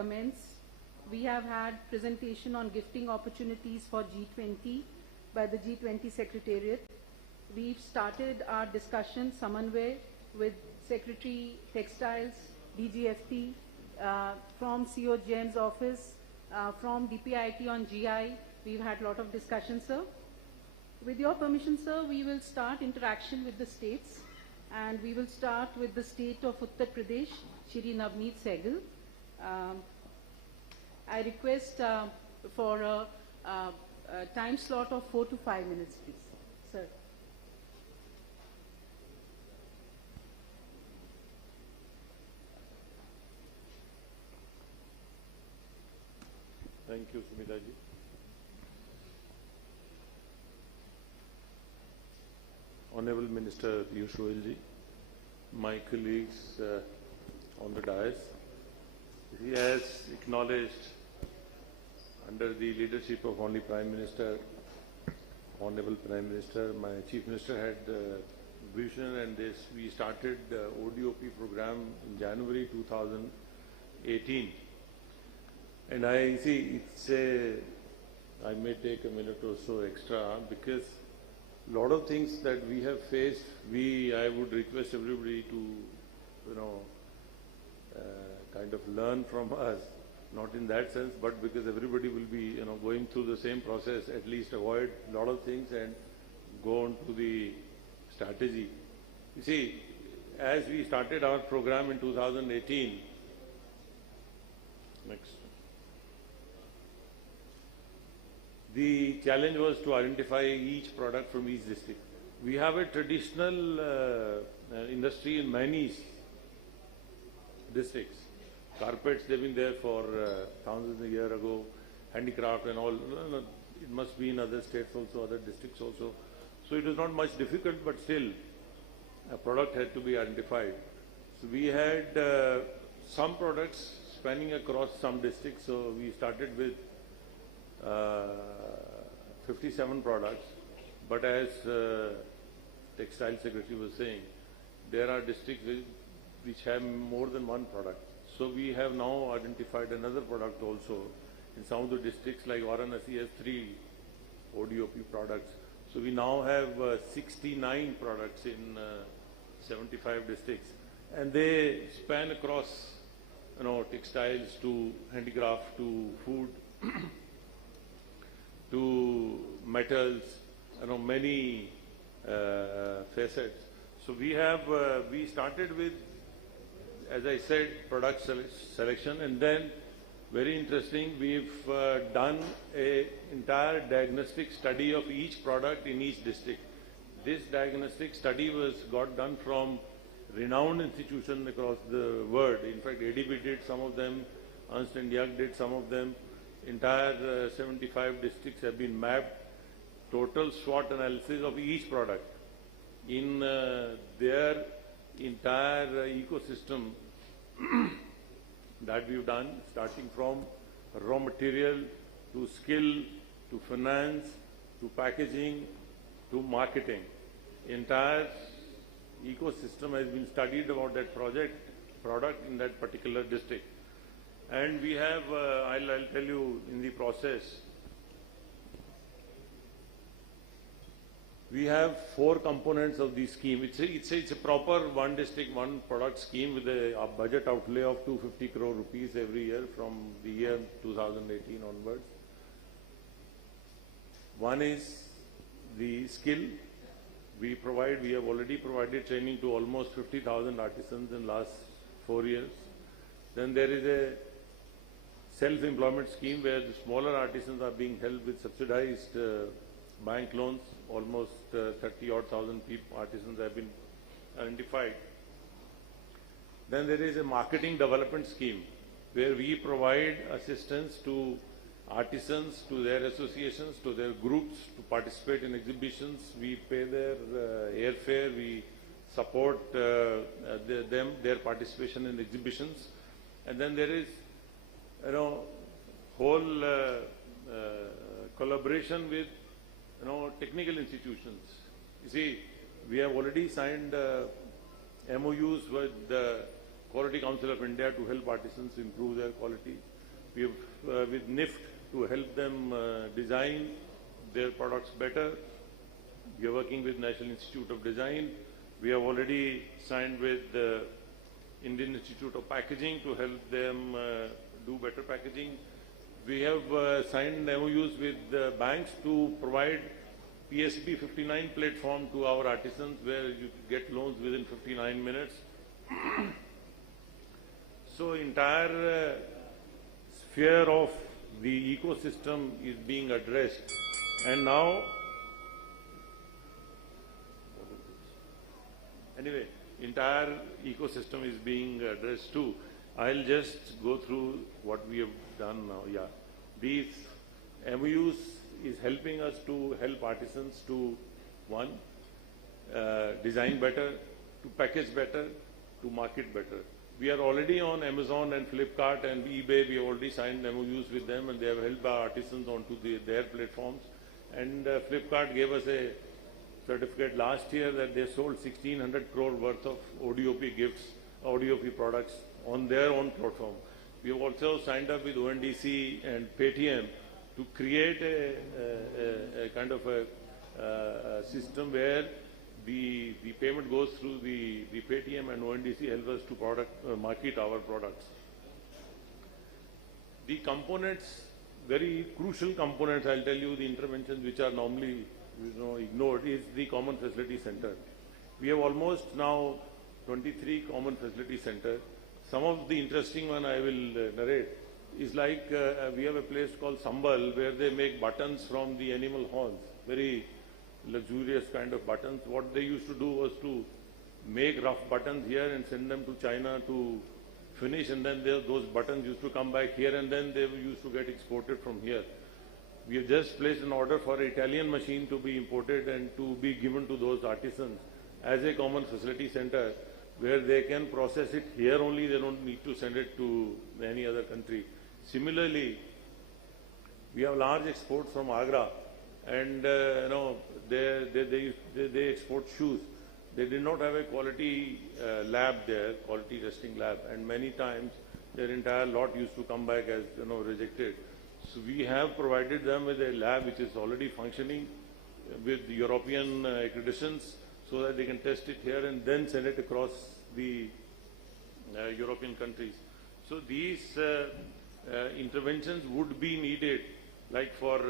commenced. We have had presentation on gifting opportunities for G20 by the G20 Secretariat. We've started our discussion, Samanvay, with Secretary Textiles, DGFT, from CEO GeM's office, from DPIT on GI. We've had a lot of discussion, sir. With your permission, sir, we will start interaction with the states, and we will start with the state of Uttar Pradesh, Shri Navneet Sehgal. I request for a time slot of 4 to 5 minutes, please. Sir. Thank you, Sumita ji. Honorable Minister Piyush Goyal ji, my colleagues on the dais, he has acknowledged under the leadership of only Prime Minister, Honorable Prime Minister, my Chief Minister had vision, and this we started the ODOP program in January 2018. And I see I may take a minute or so extra because a lot of things that we have faced, I would request everybody to, kind of learn from us. Not in that sense, but because everybody will be, going through the same process, at least avoid a lot of things and go on to the strategy. You see, as we started our program in 2018, next. The challenge was to identify each product from each district. We have a traditional industry in many districts. Carpets, they've been there for thousands of years ago, handicraft and all. It must be in other states also, other districts also. So it was not much difficult, but still a product had to be identified. So we had some products spanning across some districts. So we started with 57 products, but as Textile Secretary was saying, there are districts which have more than one product. So we have now identified another product also. In some of the districts like Varanasi has 3 ODOP products. So we now have 69 products in 75 districts, and they span across, textiles to handicraft to food to metals, many facets. So we started with, as I said, product selection, and then very interesting, we've done an entire diagnostic study of each product in each district. This diagnostic study got done from renowned institutions across the world. In fact, ADB did some of them, Ernst & Young did some of them. Entire 75 districts have been mapped. Total SWOT analysis of each product in their entire ecosystem that we've done, starting from raw material to skill to finance to packaging to marketing. Entire ecosystem has been studied about that product in that particular district. And we have, I'll tell you in the process, we have 4 components of the scheme. It's a proper one district, one product scheme with a budget outlay of 250 crore rupees every year from the year 2018 onwards. One is the skill. We have already provided training to almost 50,000 artisans in last 4 years. Then there is a self-employment scheme where the smaller artisans are being helped with subsidized bank loans. Almost 30,000 artisans have been identified. Then there is a marketing development scheme where we provide assistance to artisans, to their associations, to their groups to participate in exhibitions. We pay their airfare, we support their participation in exhibitions. And then there is, whole collaboration with technical institutions. You see, we have already signed MOUs with Quality Council of India to help artisans improve their quality. We have with NIFT to help them design their products better. We are working with National Institute of Design. We have already signed with the Indian Institute of Packaging to help them do better packaging. We have signed MOUs with banks to provide PSB 59 platform to our artisans where you get loans within 59 minutes. So entire sphere of the ecosystem is being addressed, and now anyway, entire ecosystem is being addressed too. I'll just go through what we have done now. Yeah, these MOUs is helping us to help artisans to, one, design better, to package better, to market better. We are already on Amazon and Flipkart and eBay. We have already signed MOUs with them, and they have helped our artisans onto their platforms. And Flipkart gave us a certificate last year that they sold 1,600 crore worth of ODOP gifts, ODOP products on their own platform. We have also signed up with ONDC and Paytm to create a kind of a system where the payment goes through the Paytm, and ONDC helps us to market our products. The components, very crucial components, I'll tell you the interventions which are normally ignored, is the Common Facility Center. We have almost now 23 Common Facility Centers. Some of the interesting one I will narrate is like we have a place called Sambal where they make buttons from the animal horns, very luxurious kind of buttons. What they used to do was to make rough buttons here and send them to China to finish, and then those buttons used to come back here, and then they used to get exported from here. We have just placed an order for an Italian machine to be imported and to be given to those artisans as a common facility center where they can process it here only, they don't need to send it to any other country. Similarly, we have large exports from Agra, and they export shoes. They did not have a quality lab there, quality testing lab, and many times their entire lot used to come back as rejected. So we have provided them with a lab which is already functioning with European accreditations so that they can test it here and then send it across the European countries. So these interventions would be needed, like for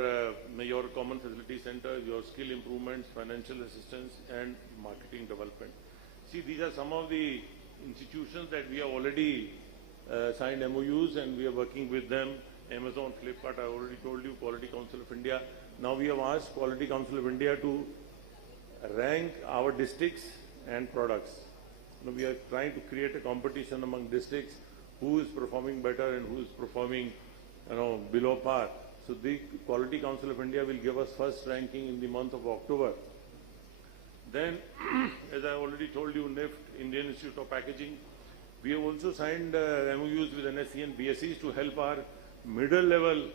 your common facility center, your skill improvements, financial assistance, and marketing development. See, these are some of the institutions that we have already signed MOUs, and we are working with them. Amazon, Flipkart, I already told you, Quality Council of India. Now we have asked Quality Council of India to rank our districts and products. We are trying to create a competition among districts, who is performing better and who is performing below par. So the Quality Council of India will give us first ranking in the month of October. Then, as I already told you, NIFT, Indian Institute of Packaging, we have also signed MOUs with NSE and BSEs to help our middle level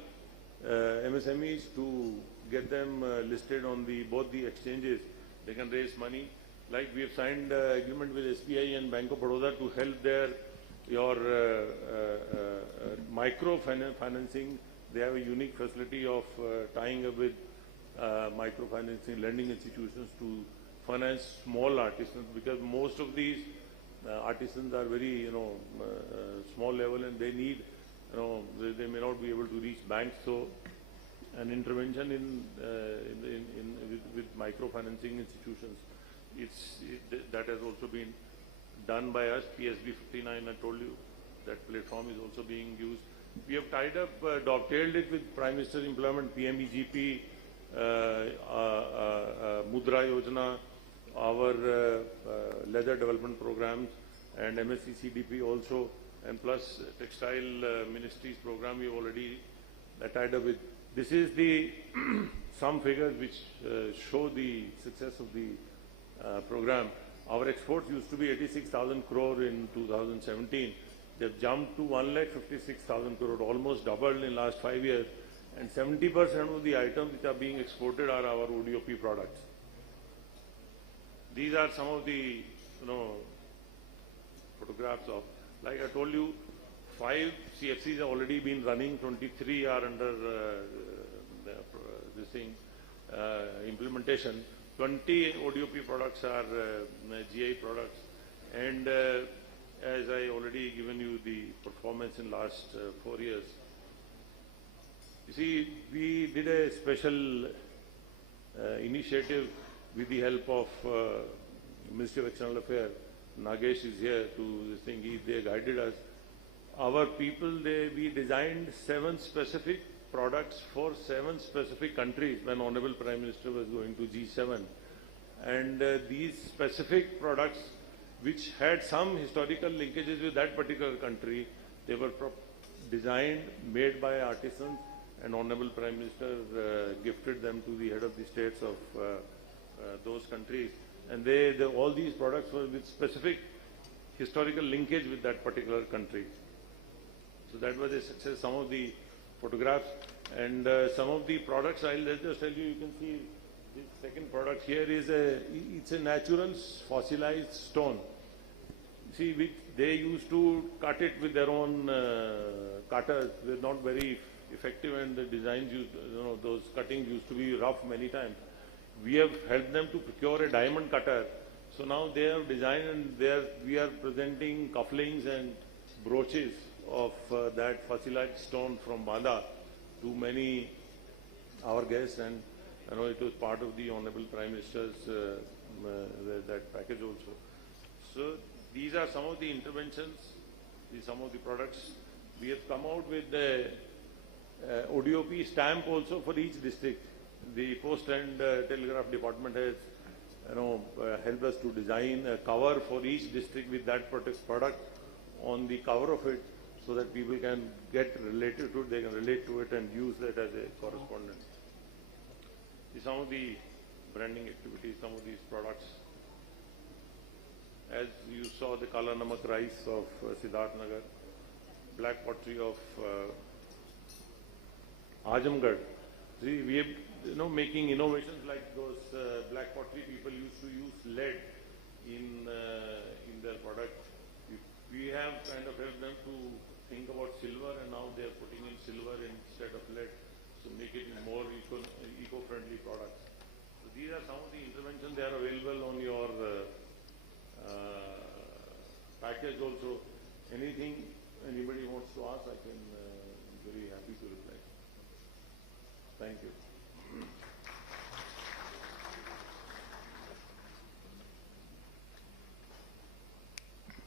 MSMEs to get them listed on both the exchanges. They can raise money. Like we have signed agreement with SBI and Bank of Baroda to help your micro financing. They have a unique facility of tying up with microfinancing lending institutions to finance small artisans, because most of these artisans are very small level, and they need they may not be able to reach banks. So an intervention with microfinancing institutions, that has also been done by us. PSB 59, I told you, that platform is also being used. We have tied up, dovetailed it with Prime Minister's Employment, PMEGP, Mudra Yojana, our leather development programs, and MSc CDP also, and plus textile ministries program we already tied up with. This is the some figures which show the success of the program. Our exports used to be 86,000 crore in 2017. They've jumped to 1,56,000 crore, almost doubled in last 5 years. And 70% of the items which are being exported are our ODOP products. These are some of the photographs of Like I told you, 5 CFCs have already been running, 23 are under this thing, implementation. 20 ODOP products are GI products, and as I already given you the performance in last 4 years. You see, we did a special initiative with the help of Ministry of External Affairs. Nagesh is here to this thing. They guided us. Our people, we designed 7 specific products for 7 specific countries when Honorable Prime Minister was going to G7. And these specific products, which had some historical linkages with that particular country, they were designed, made by artisans, and Honorable Prime Minister gifted them to the head of the states of those countries. And all these products were with specific historical linkage with that particular country. So that was a success. Some of the photographs and some of the products, I'll just tell you, you can see this second product here is it's a natural fossilized stone. See, they used to cut it with their own cutters. They're not very effective, and the designs used, those cuttings used to be rough many times. We have helped them to procure a diamond cutter. So now they have designed, and we are presenting cufflinks and brooches of that fossilized stone from Banda to many our guests, and it was part of the Honorable Prime Minister's that package also. So these are some of the interventions, some of the products. We have come out with the ODOP stamp also for each district. The Post and Telegraph Department has helped us to design a cover for each district with that product on the cover of it, so that people can get related to it, they can relate to it and use that as a correspondent. Some of the branding activities, some of these products. As you saw, the Kala Namak rice of Siddharth Nagar, black pottery of Ajamgarh. See, we have, making innovations like those black pottery people used to use lead in their product. We have kind of helped them to think about silver, and now they are putting in silver instead of lead, so make it more eco-friendly products. So these are some of the interventions. They are available on your package also. Anything anybody wants to ask, I can very happy to reply. Thank you.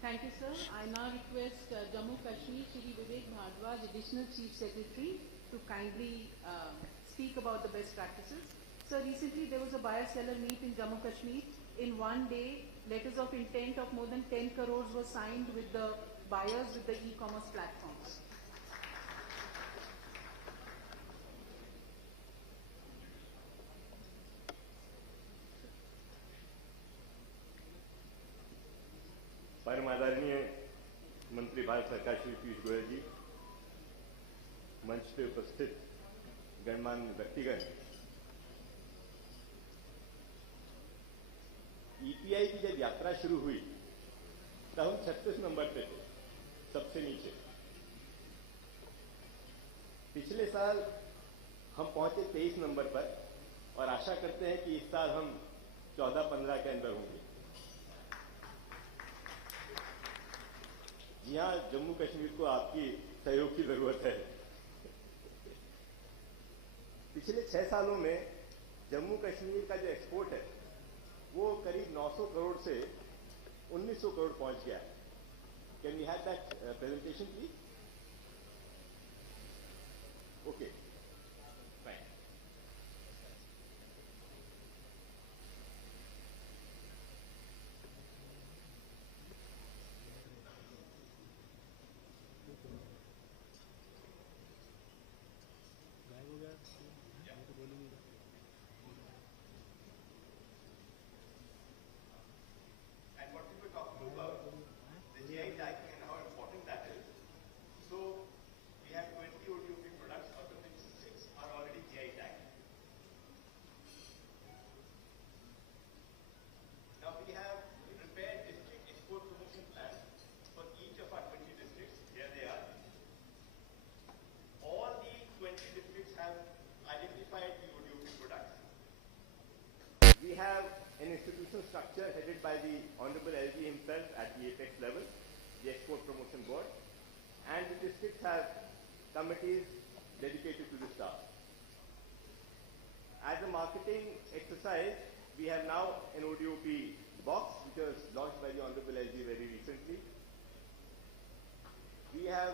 Thank you, sir. I now request Jammu Kashmir Shri Vivek Bhardwaj, Additional Chief Secretary, to kindly speak about the best practices. So recently there was a buyer-seller meet in Jammu Kashmir. In one day, letters of intent of more than 10 crores were signed with the buyers with the e-commerce platforms. परम आदरणीय मंत्री भारत सरकार श्री पीयूष गोयल जी, मंच पे उपस्थित गणमान्य व्यक्तिगण, EPI की जब यात्रा शुरू हुई तब हम 36 नंबर पे थे, सबसे नीचे। पिछले साल हम पहुंचे 23 नंबर पर और आशा करते हैं कि इस साल हम 14-15 के अंदर होंगे। यहाँ जम्मू कश्मीर को आपकी सहयोग की जरूरत है। पिछले 6 सालों में जम्मू कश्मीर का जो एक्सपोर्ट है वो करीब 900 करोड़ से 1900 करोड़ पहुंच गया है। Can we have that presentation please? Okay, fine. we have an institutional structure headed by the Honorable LG himself at the apex level, the Export Promotion Board, and the districts have committees dedicated to this task. As a marketing exercise, we have now an ODOP box which was launched by the Honorable LG very recently. We have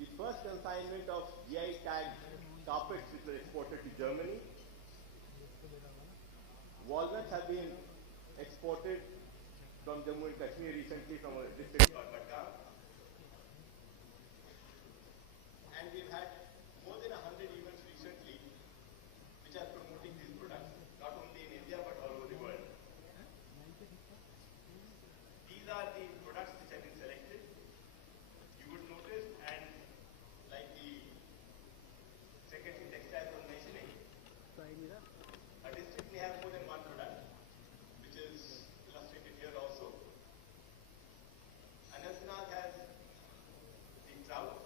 the first consignment of GI tagged carpets which were exported to Germany. Walnuts have been exported from Jammu and Kashmir recently from a district called Badgaon. And we've had more than 100 events recently which are promoting these products, not only in India but all over the world. These are the products which have been selected. You would notice, and like the Secretary Textile was mentioning, a district may have more than one product, which is illustrated here also. Anantnag has the trout,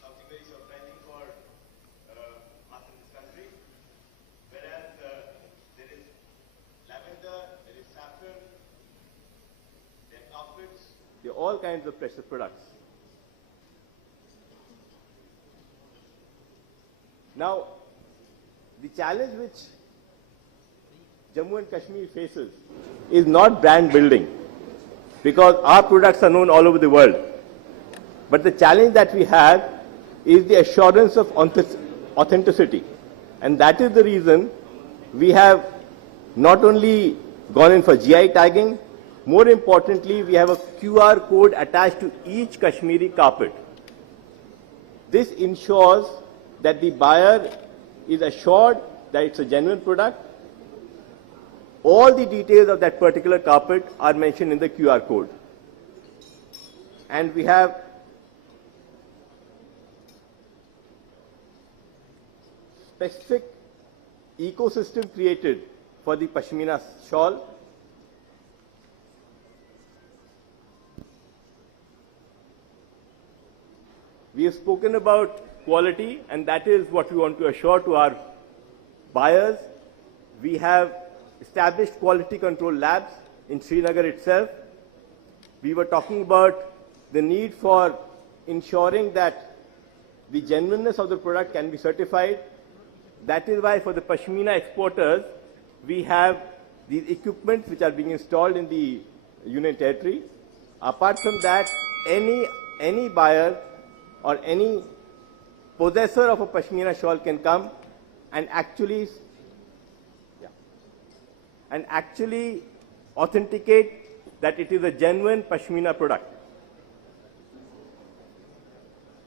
something very surprising for us in this country, whereas there is lavender, there is saffron, there are carpets, there are all kinds of precious products. Now, the challenge which Jammu and Kashmir faces is not brand building, because our products are known all over the world. But the challenge that we have is the assurance of authenticity. And that is the reason we have not only gone in for GI tagging, more importantly, we have a QR code attached to each Kashmiri carpet. This ensures that the buyer is assured that it's a genuine product. All the details of that particular carpet are mentioned in the QR code. And we have specific ecosystem created for the Pashmina shawl. We have spoken about quality, and that is what we want to assure to our buyers. We have established quality control labs in Srinagar itself. We were talking about the need for ensuring that the genuineness of the product can be certified. That is why for the Pashmina exporters, we have these equipments which are being installed in the Union Territory. Apart from that, any buyer or any possessor of a Pashmina shawl can come and actually authenticate that it is a genuine Pashmina product.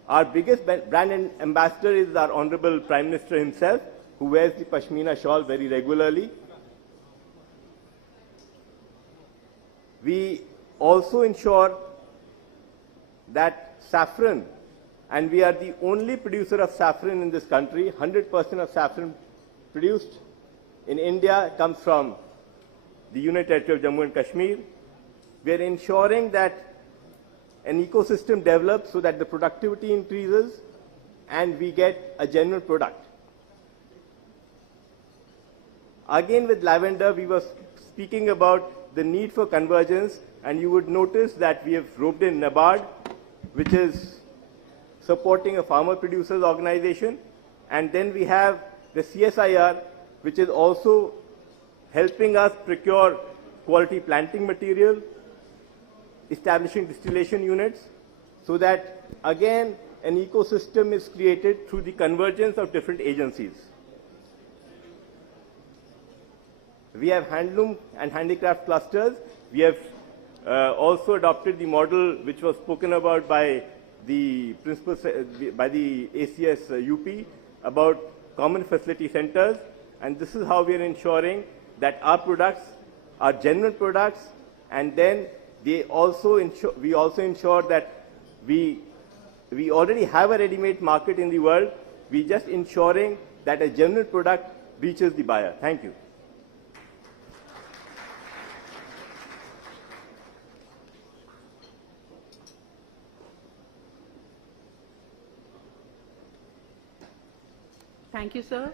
Our biggest brand ambassador is our Honorable Prime Minister himself, who wears the Pashmina shawl very regularly. We also ensure that saffron, and we are the only producer of saffron in this country. 100% of saffron produced in India comes from the Union Territory of Jammu and Kashmir. We are ensuring that an ecosystem develops so that the productivity increases and we get a genuine product. Again, with lavender, we were speaking about the need for convergence, and you would notice that we have roped in NABARD, which is supporting a farmer producers organization, and then we have the CSIR, which is also helping us procure quality planting material, establishing distillation units, so that again an ecosystem is created through the convergence of different agencies. We have handloom and handicraft clusters. We have also adopted the model which was spoken about by the principal, by the ACS UP, about common facility centers, and this is how we are ensuring that our products are genuine products, and then we also ensure that we already have a ready-made market in the world. We just ensuring that a genuine product reaches the buyer. Thank you. Thank you, sir.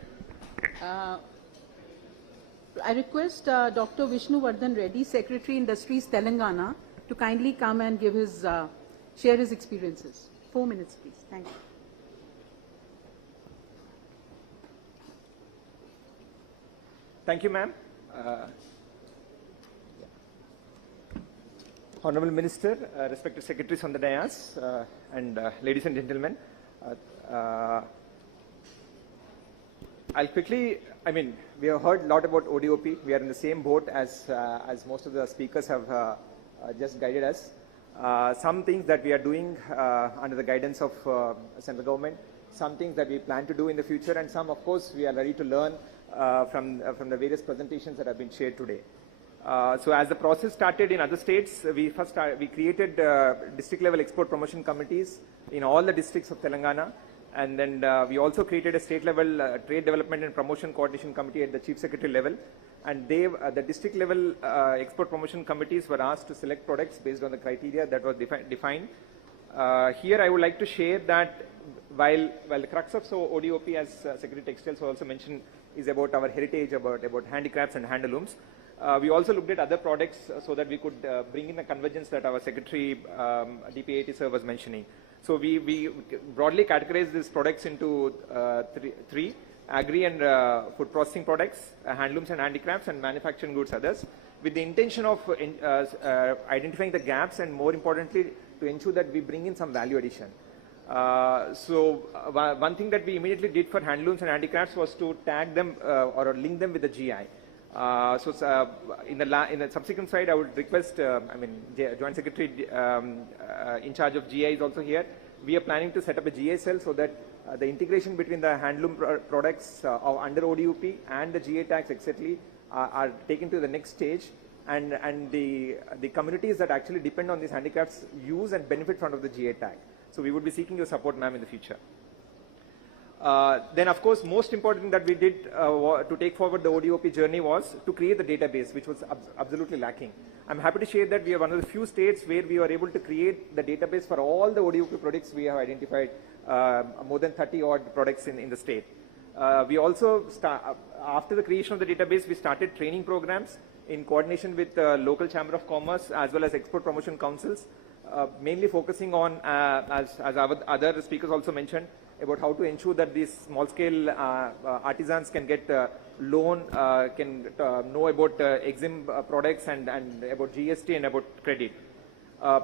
I request Dr. Vishnu Vardhan Reddy, Secretary Industries Telangana, to kindly come and give his, share his experiences. 4 minutes, please. Thank you. Thank you, ma'am. Honorable Minister, respected secretaries on the dais, and ladies and gentlemen, I'll quickly, we have heard a lot about ODOP. We are in the same boat as most of the speakers have just guided us. Some things that we are doing under the guidance of central government, some things that we plan to do in the future, and some, of course, we are ready to learn from the various presentations that have been shared today. So as the process started in other states, we created district level export promotion committees in all the districts of Telangana, and then we also created a state level trade development and promotion coordination committee at the chief secretary level, and the district level export promotion committees were asked to select products based on the criteria that was defined. Here I would like to share that while the crux of ODOP, as Secretary Textiles also mentioned, is about our heritage, about handicrafts and handlooms. We also looked at other products so that we could bring in the convergence that our Secretary DP80 sir was mentioning. So we broadly categorize these products into three: agri and food processing products, handlooms and handicrafts, and manufacturing goods others, with the intention of identifying the gaps and, more importantly, to ensure that we bring in some value addition. One thing that we immediately did for handlooms and handicrafts was to tag them or link them with the GI. In the subsequent slide, I would request, Joint Secretary in charge of GI is also here. We are planning to set up a GI cell so that the integration between the handloom products under ODOP and the GI tags, etc., are taken to the next stage, and the communities that actually depend on these handicrafts use and benefit from the GI tag. So we would be seeking your support, ma'am, in the future. Then, of course, most important thing that we did to take forward the ODOP journey was to create the database, which was absolutely lacking. I'm happy to share that we are one of the few states where we were able to create the database for all the ODOP products. We have identified more than 30 odd products in the state. We also, after the creation of the database, we started training programs in coordination with the local Chamber of Commerce as well as export promotion councils, mainly focusing on, as our other speakers also mentioned, about how to ensure that these small-scale artisans can get loan, can know about EXIM products and about GST and about credit.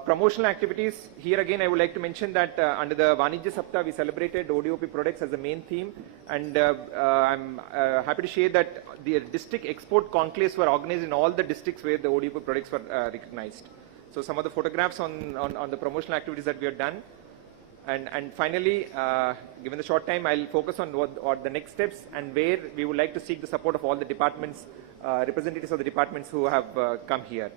Promotional activities, here again I would like to mention that under the Vanijya Saptah we celebrated ODOP products as the main theme, and I'm happy to share that the district export conclaves were organized in all the districts where the ODOP products were recognized. So some of the photographs on the promotional activities that we have done. And finally, given the short time, I'll focus on what the next steps and where we would like to seek the support of all the departments, representatives of the departments who have come here.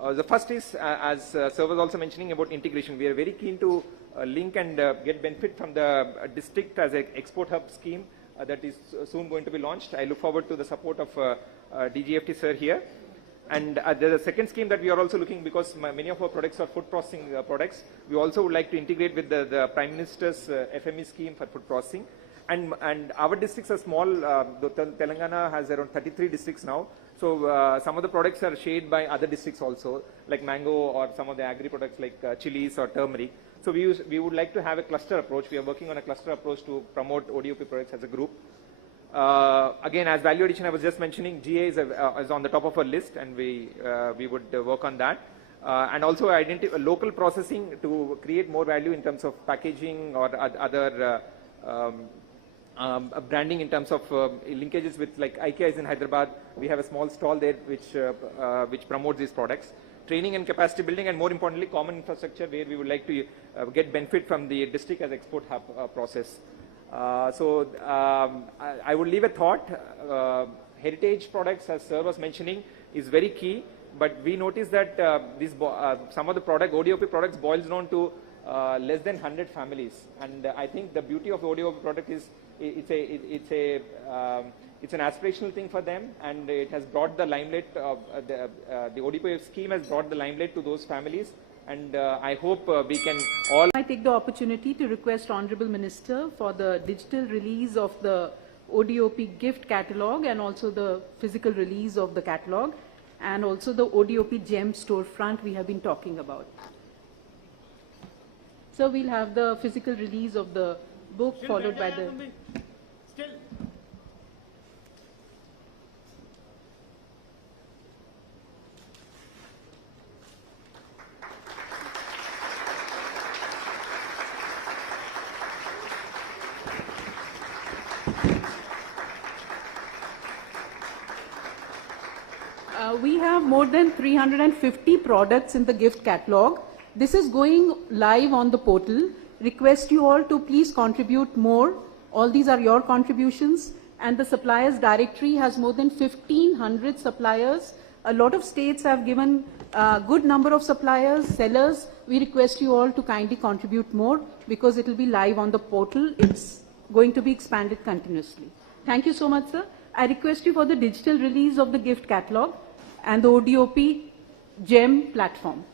The first is, as Sir was also mentioning, about integration. We are very keen to link and get benefit from the district as an export hub scheme that is soon going to be launched. I look forward to the support of DGFT Sir here. And the second scheme that we are also looking, because many of our products are food processing products, we also would like to integrate with the Prime Minister's FME scheme for food processing. And our districts are small. Telangana has around 33 districts now. So some of the products are shared by other districts also, like mango or some of the agri products like chilies or turmeric. So we would like to have a cluster approach. We are working on a cluster approach to promote ODOP products as a group. Again, as value addition, I was just mentioning, GA is on the top of our list, and we would work on that. And also local processing to create more value in terms of packaging or other branding in terms of linkages with, like IKEA is in Hyderabad. We have a small stall there which promotes these products. Training and capacity building, and more importantly, common infrastructure, where we would like to get benefit from the district as export hub process. I would leave a thought. Heritage products, as Sir was mentioning, is very key, but we noticed that some of the ODOP products boils down to less than 100 families, and I think the beauty of ODOP product is it's an aspirational thing for them, and it has brought the limelight of the ODOP scheme has brought the limelight to those families. And I hope we can all... I take the opportunity to request Honorable Minister for the digital release of the ODOP gift catalog and also the physical release of the catalog, and also the ODOP GeM storefront we have been talking about. So we'll have the physical release of the book followed by the... We have more than 350 products in the gift catalog. This is going live on the portal. Request you all to please contribute more. All these are your contributions. And the suppliers directory has more than 1,500 suppliers. A lot of states have given a good number of suppliers, sellers. We request you all to kindly contribute more because it will be live on the portal. It's going to be expanded continuously. Thank you so much, sir. I request you for the digital release of the gift catalog and the ODOP GeM platform.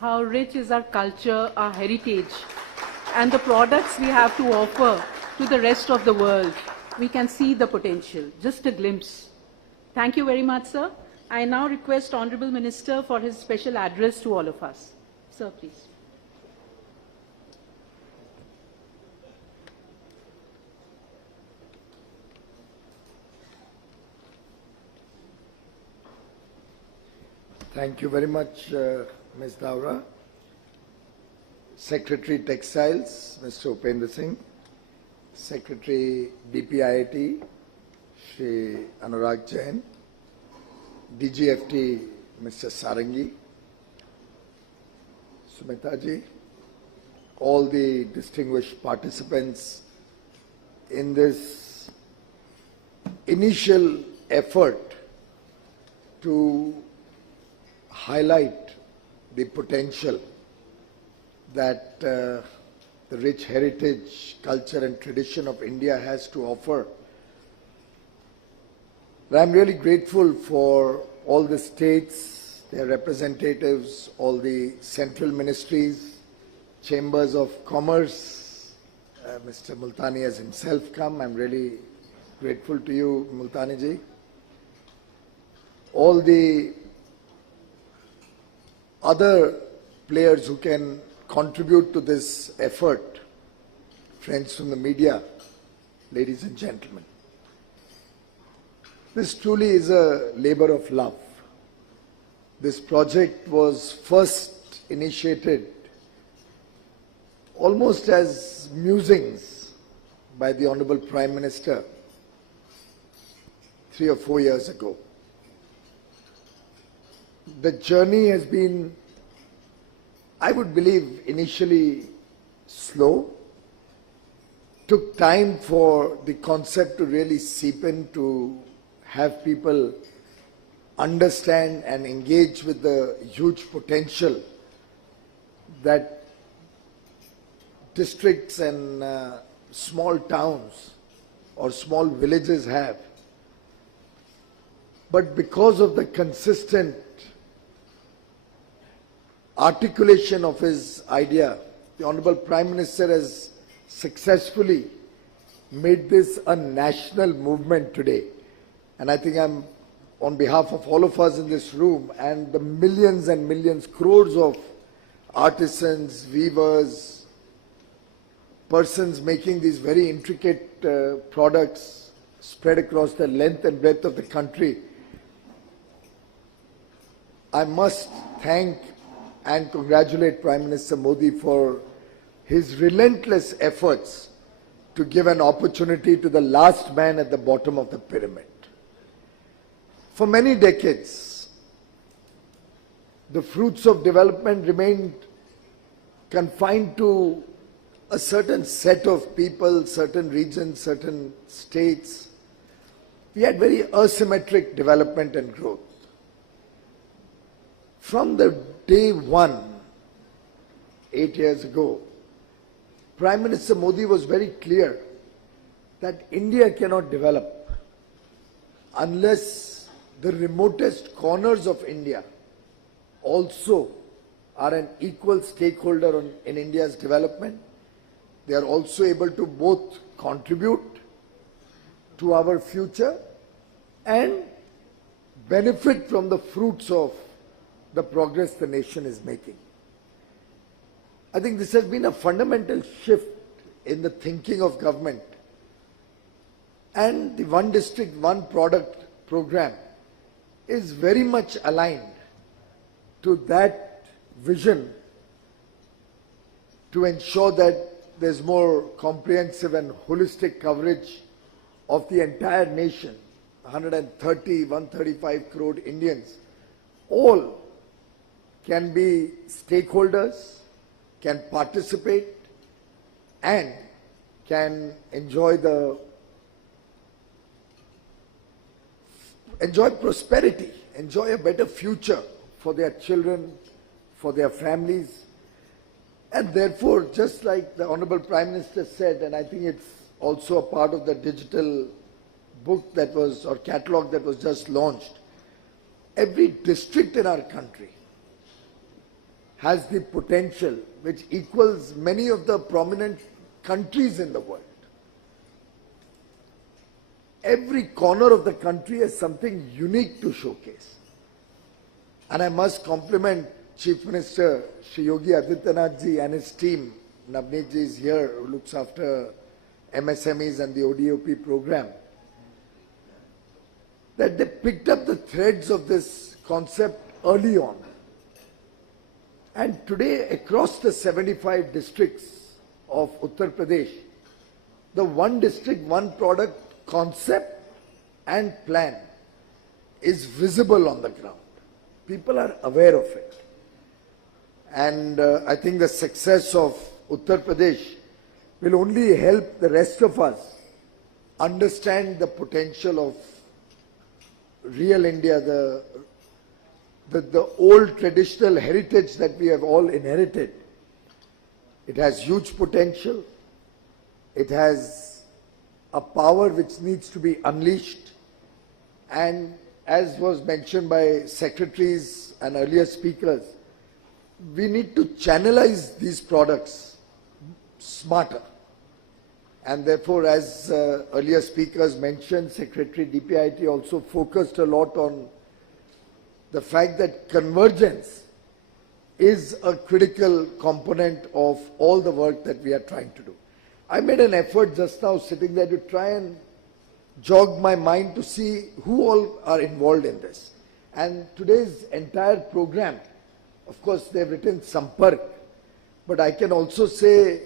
How rich is our culture, our heritage, and the products we have to offer to the rest of the world. We can see the potential, just a glimpse. Thank you very much, sir. I now request Honorable Minister for his special address to all of us. Sir, please. Thank you very much, Ms. Daura. Secretary Textiles, Mr. Upendra Singh. Secretary DPIIT, Shri Anurag Jain. DGFT, Mr. Sarangi. Sumitaji. All the distinguished participants in this initial effort to highlight the potential that the rich heritage, culture and tradition of India has to offer. And I'm really grateful for all the states, their representatives, all the central ministries, chambers of commerce. Mr. Multani has himself come. I'm really grateful to you, Multani ji. All the other players who can contribute to this effort, friends from the media, ladies and gentlemen. This truly is a labor of love. This project was first initiated almost as musings by the Honorable Prime Minister 3 or 4 years ago. The journey has been, I would believe, initially slow, took time for the concept to really seep in, to have people understand and engage with the huge potential that districts and small towns or small villages have. But because of the consistent articulation of his idea, the Honorable Prime Minister has successfully made this a national movement today. And I think I'm, on behalf of all of us in this room and the millions and millions, crores of artisans, weavers, persons making these very intricate products spread across the length and breadth of the country, I must thank and congratulate Prime Minister Modi for his relentless efforts to give an opportunity to the last man at the bottom of the pyramid. For many decades, the fruits of development remained confined to a certain set of people, certain regions, certain states. We had very asymmetric development and growth. From the day one, 8 years ago, Prime Minister Modi was very clear that India cannot develop unless the remotest corners of India also are an equal stakeholder in India's development. They are also able to both contribute to our future and benefit from the fruits of the progress the nation is making. I think this has been a fundamental shift in the thinking of government, and the One District, One Product program is very much aligned to that vision to ensure that there's more comprehensive and holistic coverage of the entire nation. 135 crore Indians, all can be stakeholders, can participate, and can enjoy prosperity, enjoy a better future for their children, for their families. And therefore, just like the Honorable Prime Minister said, and I think it's also a part of the digital book that was, or catalogue that was just launched, every district in our country has the potential which equals many of the prominent countries in the world. Every corner of the country has something unique to showcase. And I must compliment Chief Minister Shri Yogi Adityanath ji and his team. Navneet ji is here, who looks after MSMEs and the ODOP program, that they picked up the threads of this concept early on. And today, across the 75 districts of Uttar Pradesh, the One District, One Product concept and plan is visible on the ground. People are aware of it. And I think the success of Uttar Pradesh will only help the rest of us understand the potential of real India, the old traditional heritage that we have all inherited. It has huge potential. It has a power which needs to be unleashed. And as was mentioned by secretaries and earlier speakers, we need to channelize these products smarter. And therefore, as earlier speakers mentioned, Secretary DPIT also focused a lot on the fact that convergence is a critical component of all the work that we are trying to do. I made an effort just now sitting there to try and jog my mind to see who all are involved in this. And today's entire program, of course, they've written Sampark, but I can also say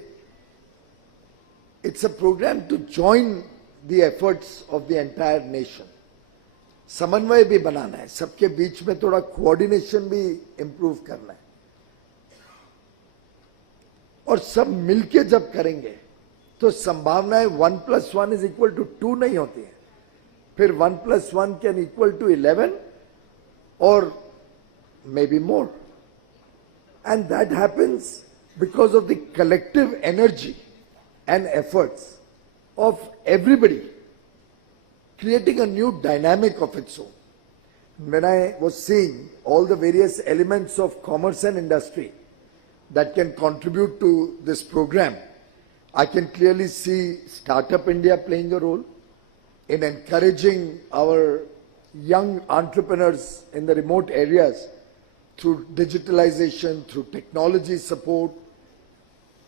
it's a program to join the efforts of the entire nation. समन्वय भी बनाना है, सबके बीच में थोड़ा coordination भी improve करना है, और सब मिलके जब करेंगे तो संभावनाएं 1 + 1 = 2 नहीं होती है, फिर 1 + 1 can equal to 11 or maybe more. And that happens because of the collective energy and efforts of everybody creating a new dynamic of its own. When I was seeing all the various elements of commerce and industry that can contribute to this program, I can clearly see Startup India playing a role in encouraging our young entrepreneurs in the remote areas through digitalization, through technology support.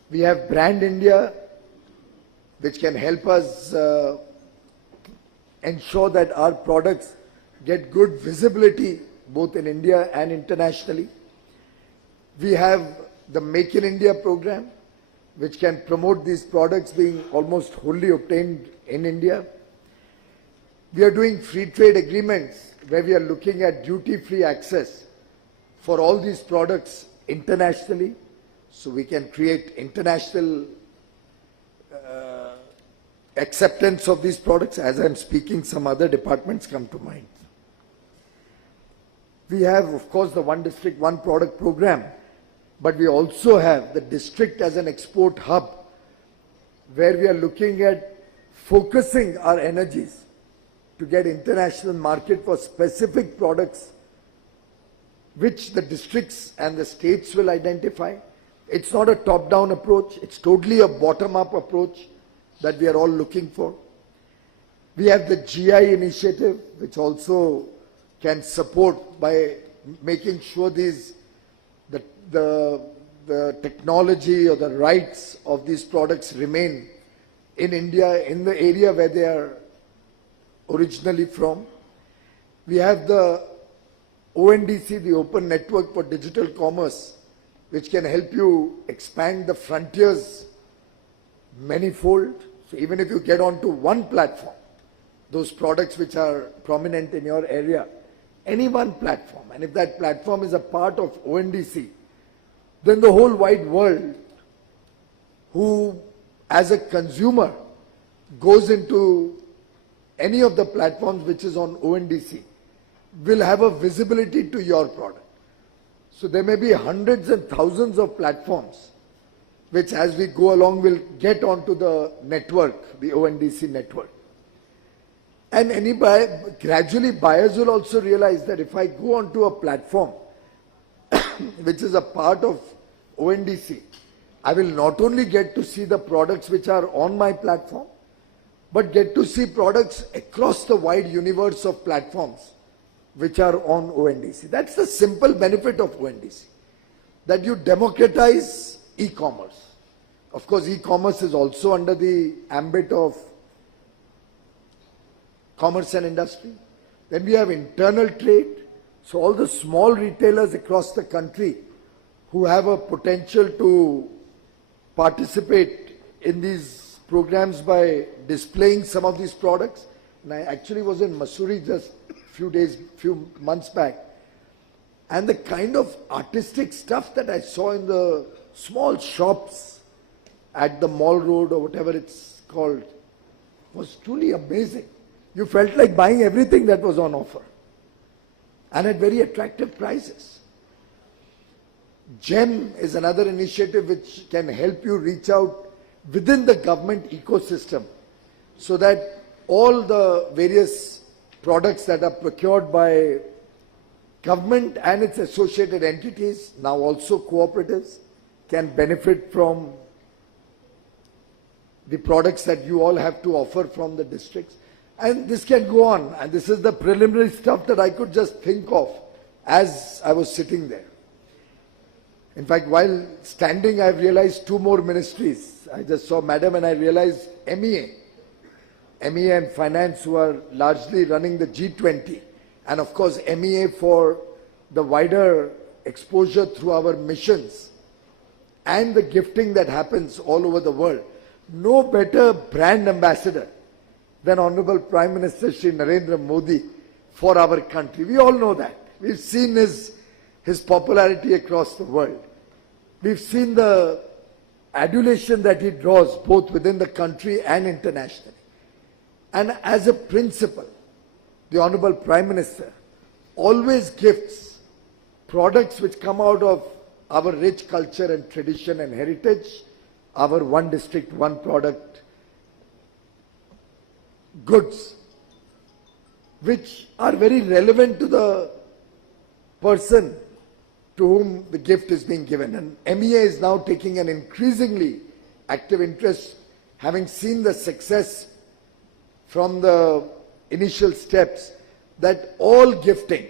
We have Brand India, which can help us ensure that our products get good visibility both in India and internationally. We have the Make in India program, which can promote these products being almost wholly obtained in India. We are doing free trade agreements where we are looking at duty-free access for all these products internationally, so we can create international acceptance of these products. As I'm speaking, some other departments come to mind. We have, of course, the One District, One Product program, but we also have the district as an export hub, where we are looking at focusing our energies to get international market for specific products which the districts and the states will identify. It's not a top-down approach, it's totally a bottom-up approach that we are all looking for. We have the GI initiative, which also can support by making sure the technology or the rights of these products remain in India, in the area where they are originally from. We have the ONDC, the Open Network for Digital Commerce, which can help you expand the frontiers manifold. So even if you get onto one platform, those products which are prominent in your area, any one platform, and if that platform is a part of ONDC, then the whole wide world who as a consumer goes into any of the platforms which is on ONDC will have a visibility to your product. So there may be hundreds and thousands of platforms which as we go along will get onto the network, the ONDC network. And gradually buyers will also realize that if I go onto a platform which is a part of ONDC, I will not only get to see the products which are on my platform, but get to see products across the wide universe of platforms which are on ONDC. That's the simple benefit of ONDC, that you democratize e-commerce. Of course, e-commerce is also under the ambit of commerce and industry. Then we have internal trade. So all the small retailers across the country who have a potential to participate in these programs by displaying some of these products. And I actually was in Mussoorie just few months back. And the kind of artistic stuff that I saw in the small shops at the Mall Road or whatever it's called was truly amazing. You felt like buying everything that was on offer and at very attractive prices. GeM is another initiative which can help you reach out within the government ecosystem so that all the various products that are procured by government and its associated entities, now also cooperatives, can benefit from the products that you all have to offer from the districts. And this can go on, and this is the preliminary stuff that I could just think of as I was sitting there. In fact, while standing, I realized two more ministries. I just saw Madam and I realized MEA and Finance, who are largely running the G20, and of course MEA for the wider exposure through our missions and the gifting that happens all over the world. No better brand ambassador than Honorable Prime Minister Shri Narendra Modi for our country. We all know that. We've seen his popularity across the world. We've seen the adulation that he draws both within the country and internationally. And as a principle, the Honorable Prime Minister always gifts products which come out of our rich culture and tradition and heritage, our one district, one product goods, which are very relevant to the person to whom the gift is being given. And MEA is now taking an increasingly active interest, having seen the success from the initial steps, that all gifting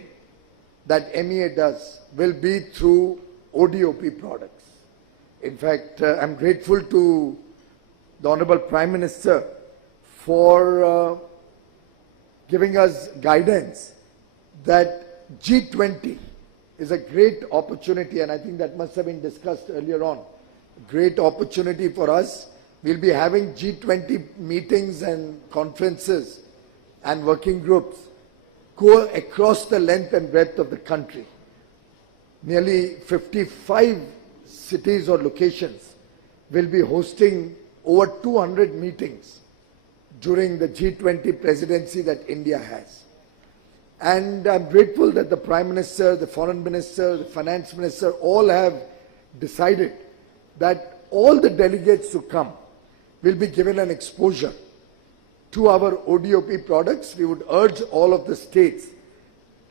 that MEA does will be through ODOP products. In fact, I'm grateful to the Honorable Prime Minister for giving us guidance that G20 is a great opportunity, and I think that must have been discussed earlier on. Great opportunity for us. We'll be having G20 meetings and conferences and working groups go across the length and breadth of the country. Nearly 55 cities or locations will be hosting over 200 meetings during the G20 presidency that India has. And I'm grateful that the Prime Minister, the Foreign Minister, the Finance Minister all have decided that all the delegates who come will be given an exposure to our ODOP products. We would urge all of the states,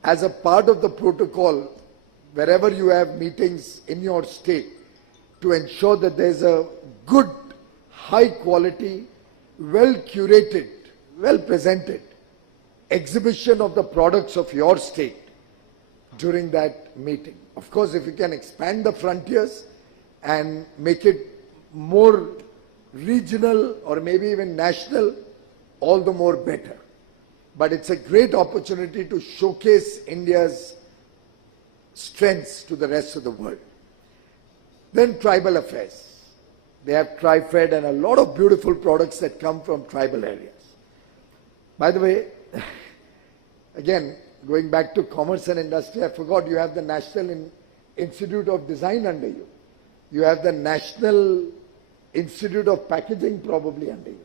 as a part of the protocol, wherever you have meetings in your state, to ensure that there's a good, high quality, well curated, well presented exhibition of the products of your state during that meeting. Of course, if you can expand the frontiers and make it more regional or maybe even national, all the more better. But it's a great opportunity to showcase India's strengths to the rest of the world. Then tribal affairs. They have tri-fed and a lot of beautiful products that come from tribal areas. By the way, again, going back to commerce and industry, I forgot you have the National Institute of Design under you. You have the National Institute of Packaging probably under you.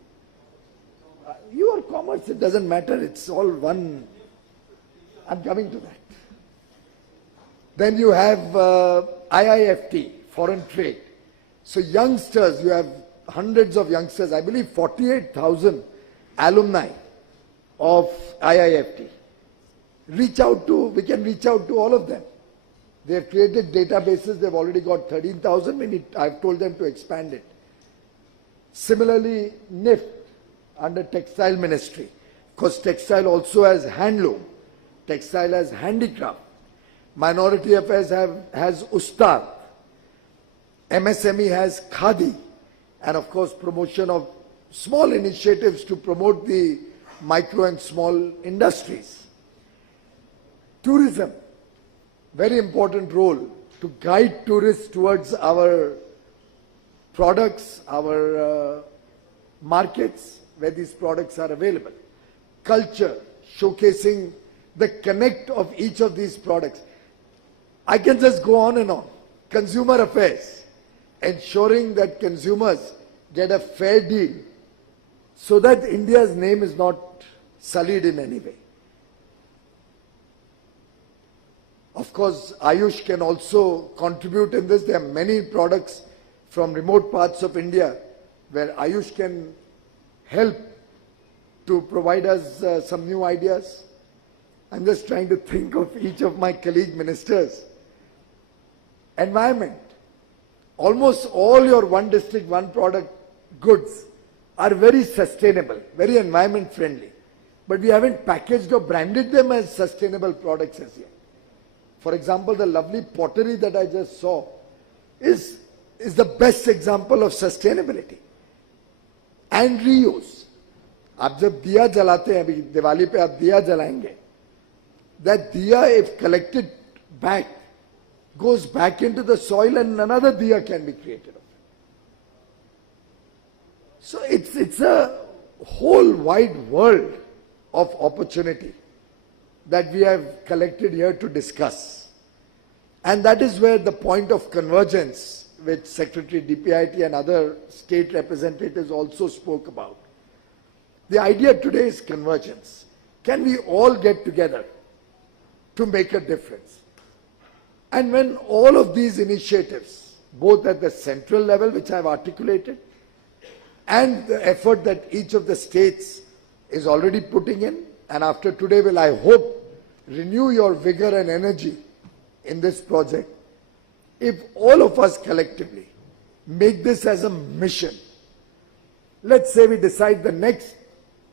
You are commerce, it doesn't matter, it's all one. I'm coming to that. Then you have IIFT, foreign trade. So youngsters, you have hundreds of youngsters, I believe 48,000 alumni of IIFT. We can reach out to all of them. They have created databases, they've already got 13,000, I've told them to expand it. Similarly, NIFT under Textile Ministry, because textile also has handloom, textile has handicraft, Minority Affairs has Ustad, MSME has Khadi, and of course promotion of small initiatives to promote the micro and small industries. Tourism, very important role to guide tourists towards our products, our markets where these products are available. Culture, showcasing the connect of each of these products. I can just go on and on. Consumer affairs, ensuring that consumers get a fair deal so that India's name is not sullied in any way. Of course, Ayush can also contribute in this. There are many products from remote parts of India where Ayush can help to provide us some new ideas. I'm just trying to think of each of my colleague ministers. Environment. Almost all your one district, one product goods are very sustainable, very environment friendly. But we haven't packaged or branded them as sustainable products as yet. For example, the lovely pottery that I just saw is the best example of sustainability and reuse. आप जब दिया जलाते हैं, अभी दिवाली पे आप दिया जलाएंगे, that diya, if collected back, goes back into the soil and another diya can be created of it. So it's a whole wide world of opportunity that we have collected here to discuss. And that is where the point of convergence which Secretary DPIT and other state representatives also spoke about. The idea today is convergence. Can we all get together to make a difference? And when all of these initiatives, both at the central level, which I have articulated, and the effort that each of the states is already putting in, and after today will, I hope, renew your vigor and energy in this project. If all of us collectively make this as a mission, let's say we decide the next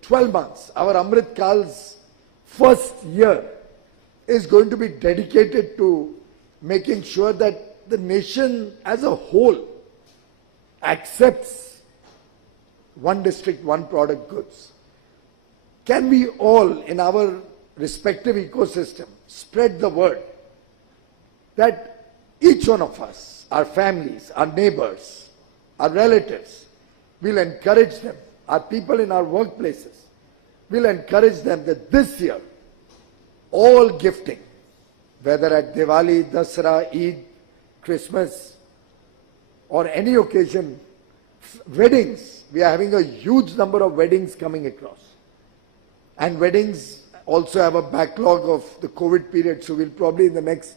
12 months, our Amrit Kal's first year is going to be dedicated to making sure that the nation as a whole accepts one district, one product goods. Can we all in our respective ecosystem spread the word that each one of us, our families, our neighbors, our relatives, will encourage them, our people in our workplaces, will encourage them that this year, all gifting, whether at Diwali, Dasara, Eid, Christmas, or any occasion, weddings, we are having a huge number of weddings coming across. And weddings also have a backlog of the COVID period, so we'll probably in the next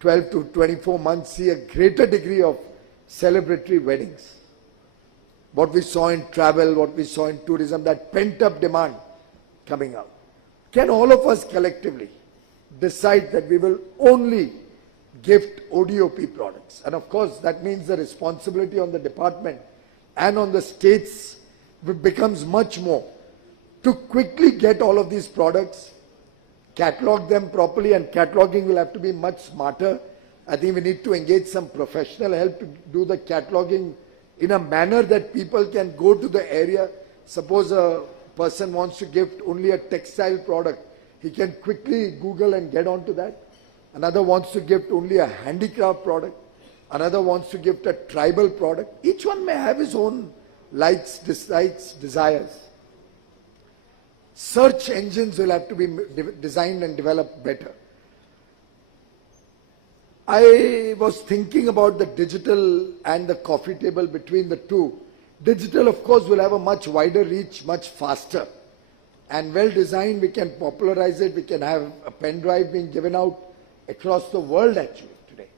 12 to 24 months see a greater degree of celebratory weddings. What we saw in travel, what we saw in tourism, that pent-up demand coming out. Can all of us collectively decide that we will only gift ODOP products? And of course, that means the responsibility on the department and on the states becomes much more to quickly get all of these products, catalog them properly, and cataloging will have to be much smarter. I think we need to engage some professional help to do the cataloging in a manner that people can go to the area. Suppose a person wants to gift only a textile product, he can quickly Google and get onto that. Another wants to gift only a handicraft product. Another wants to gift a tribal product. Each one may have his own likes, dislikes, desires. Search engines will have to be designed and developed better. I was thinking about the digital and the coffee table between the two. Digital, of course, will have a much wider reach, much faster. And well designed, we can popularize it. We can have a pen drive being given out across the world actually today.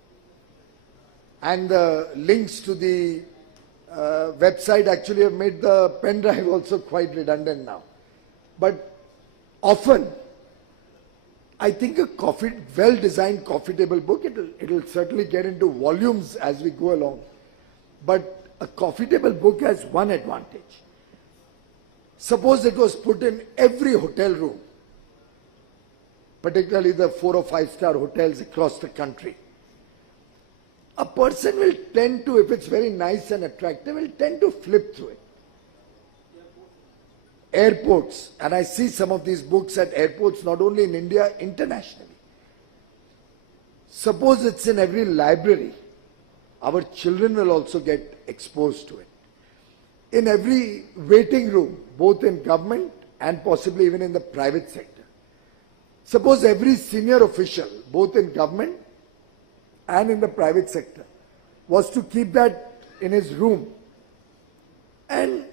And the links to the website actually have made the pen drive also quite redundant now. But often, I think a well-designed coffee table book, it'll certainly get into volumes as we go along. But a coffee table book has one advantage. Suppose it was put in every hotel room, particularly the 4 or 5-star hotels across the country. A person will tend to, if it's very nice and attractive, will tend to flip through it. Airports, and I see some of these books at airports, not only in India, internationally. Suppose it's in every library, our children will also get exposed to it. In every waiting room, both in government and possibly even in the private sector. Suppose every senior official, both in government and in the private sector, was to keep that in his room. And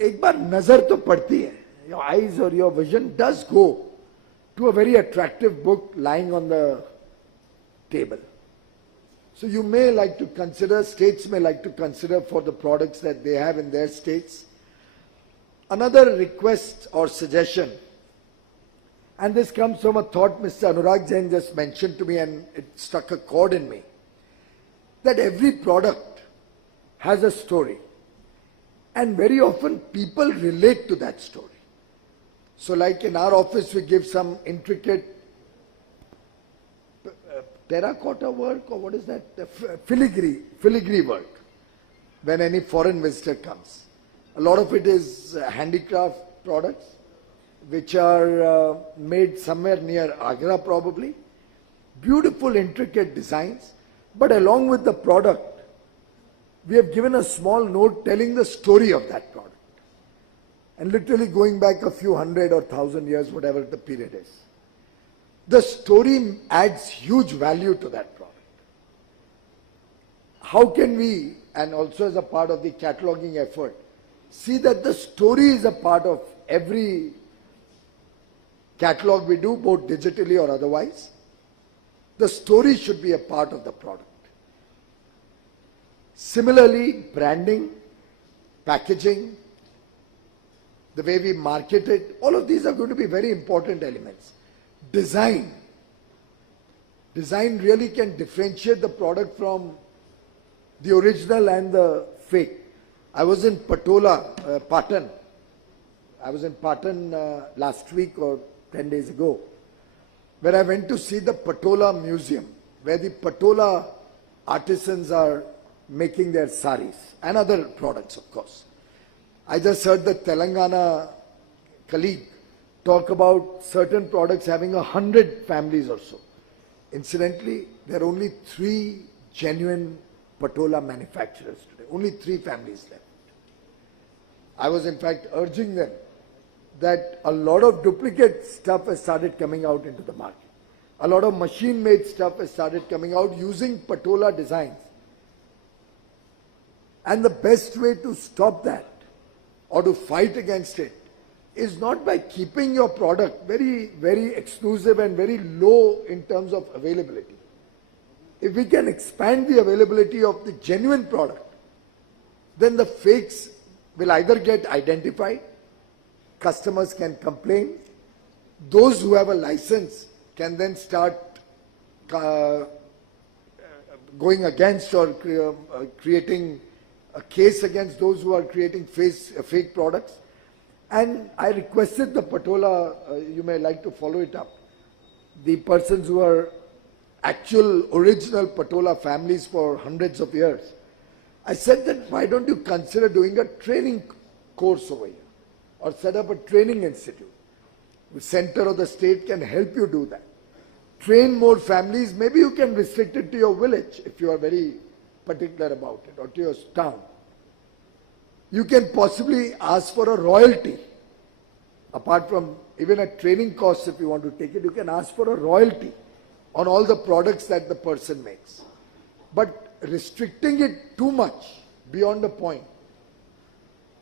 एक बार नजर तो पड़ती है, your eyes or your vision does go to a very attractive book lying on the table. So you may like to consider, states may like to consider for the products that they have in their states. Another request or suggestion, and this comes from a thought Mr. Anurag Jain just mentioned to me and it struck a chord in me, that every product has a story. And very often people relate to that story. So like in our office we give some intricate terracotta work, or what is that? Filigree work when any foreign visitor comes. A lot of it is handicraft products which are made somewhere near Agra probably. Beautiful intricate designs, but along with the product we have given a small note telling the story of that product. And literally going back a few 100 or 1,000 years, whatever the period is. The story adds huge value to that product. how can we, and also as a part of the cataloging effort, see that the story is a part of every catalog we do, both digitally or otherwise. The story should be a part of the product. Similarly, branding, packaging, the way we market it, all of these are going to be very important elements. Design. Design really can differentiate the product from the original and the fake. I was in Patola, Patan. I was in Patan last week or 10 days ago, where I went to see the Patola Museum, where the Patola artisans are making their saris and other products, of course. I just heard the Telangana colleague talk about certain products having 100 families or so. Incidentally, there are only 3 genuine Patola manufacturers today, only 3 families left. I was in fact urging them that a lot of duplicate stuff has started coming out into the market. A lot of machine-made stuff has started coming out using Patola designs. And the best way to stop that or to fight against it is not by keeping your product very, very exclusive and very low in terms of availability. If we can expand the availability of the genuine product, then the fakes will either get identified, customers can complain, those who have a license can then start going against or creating a case against those who are creating fake products. And I requested the Patola, you may like to follow it up, the persons who are actual original Patola families for hundreds of years. I said that why don't you consider doing a training course over here or set up a training institute. The center of the state can help you do that. Train more families. Maybe you can restrict it to your village if you are very particular about it, or to your town. You can possibly ask for a royalty. Apart from even a training cost, if you want to take it, you can ask for a royalty on all the products that the person makes. But restricting it too much beyond the point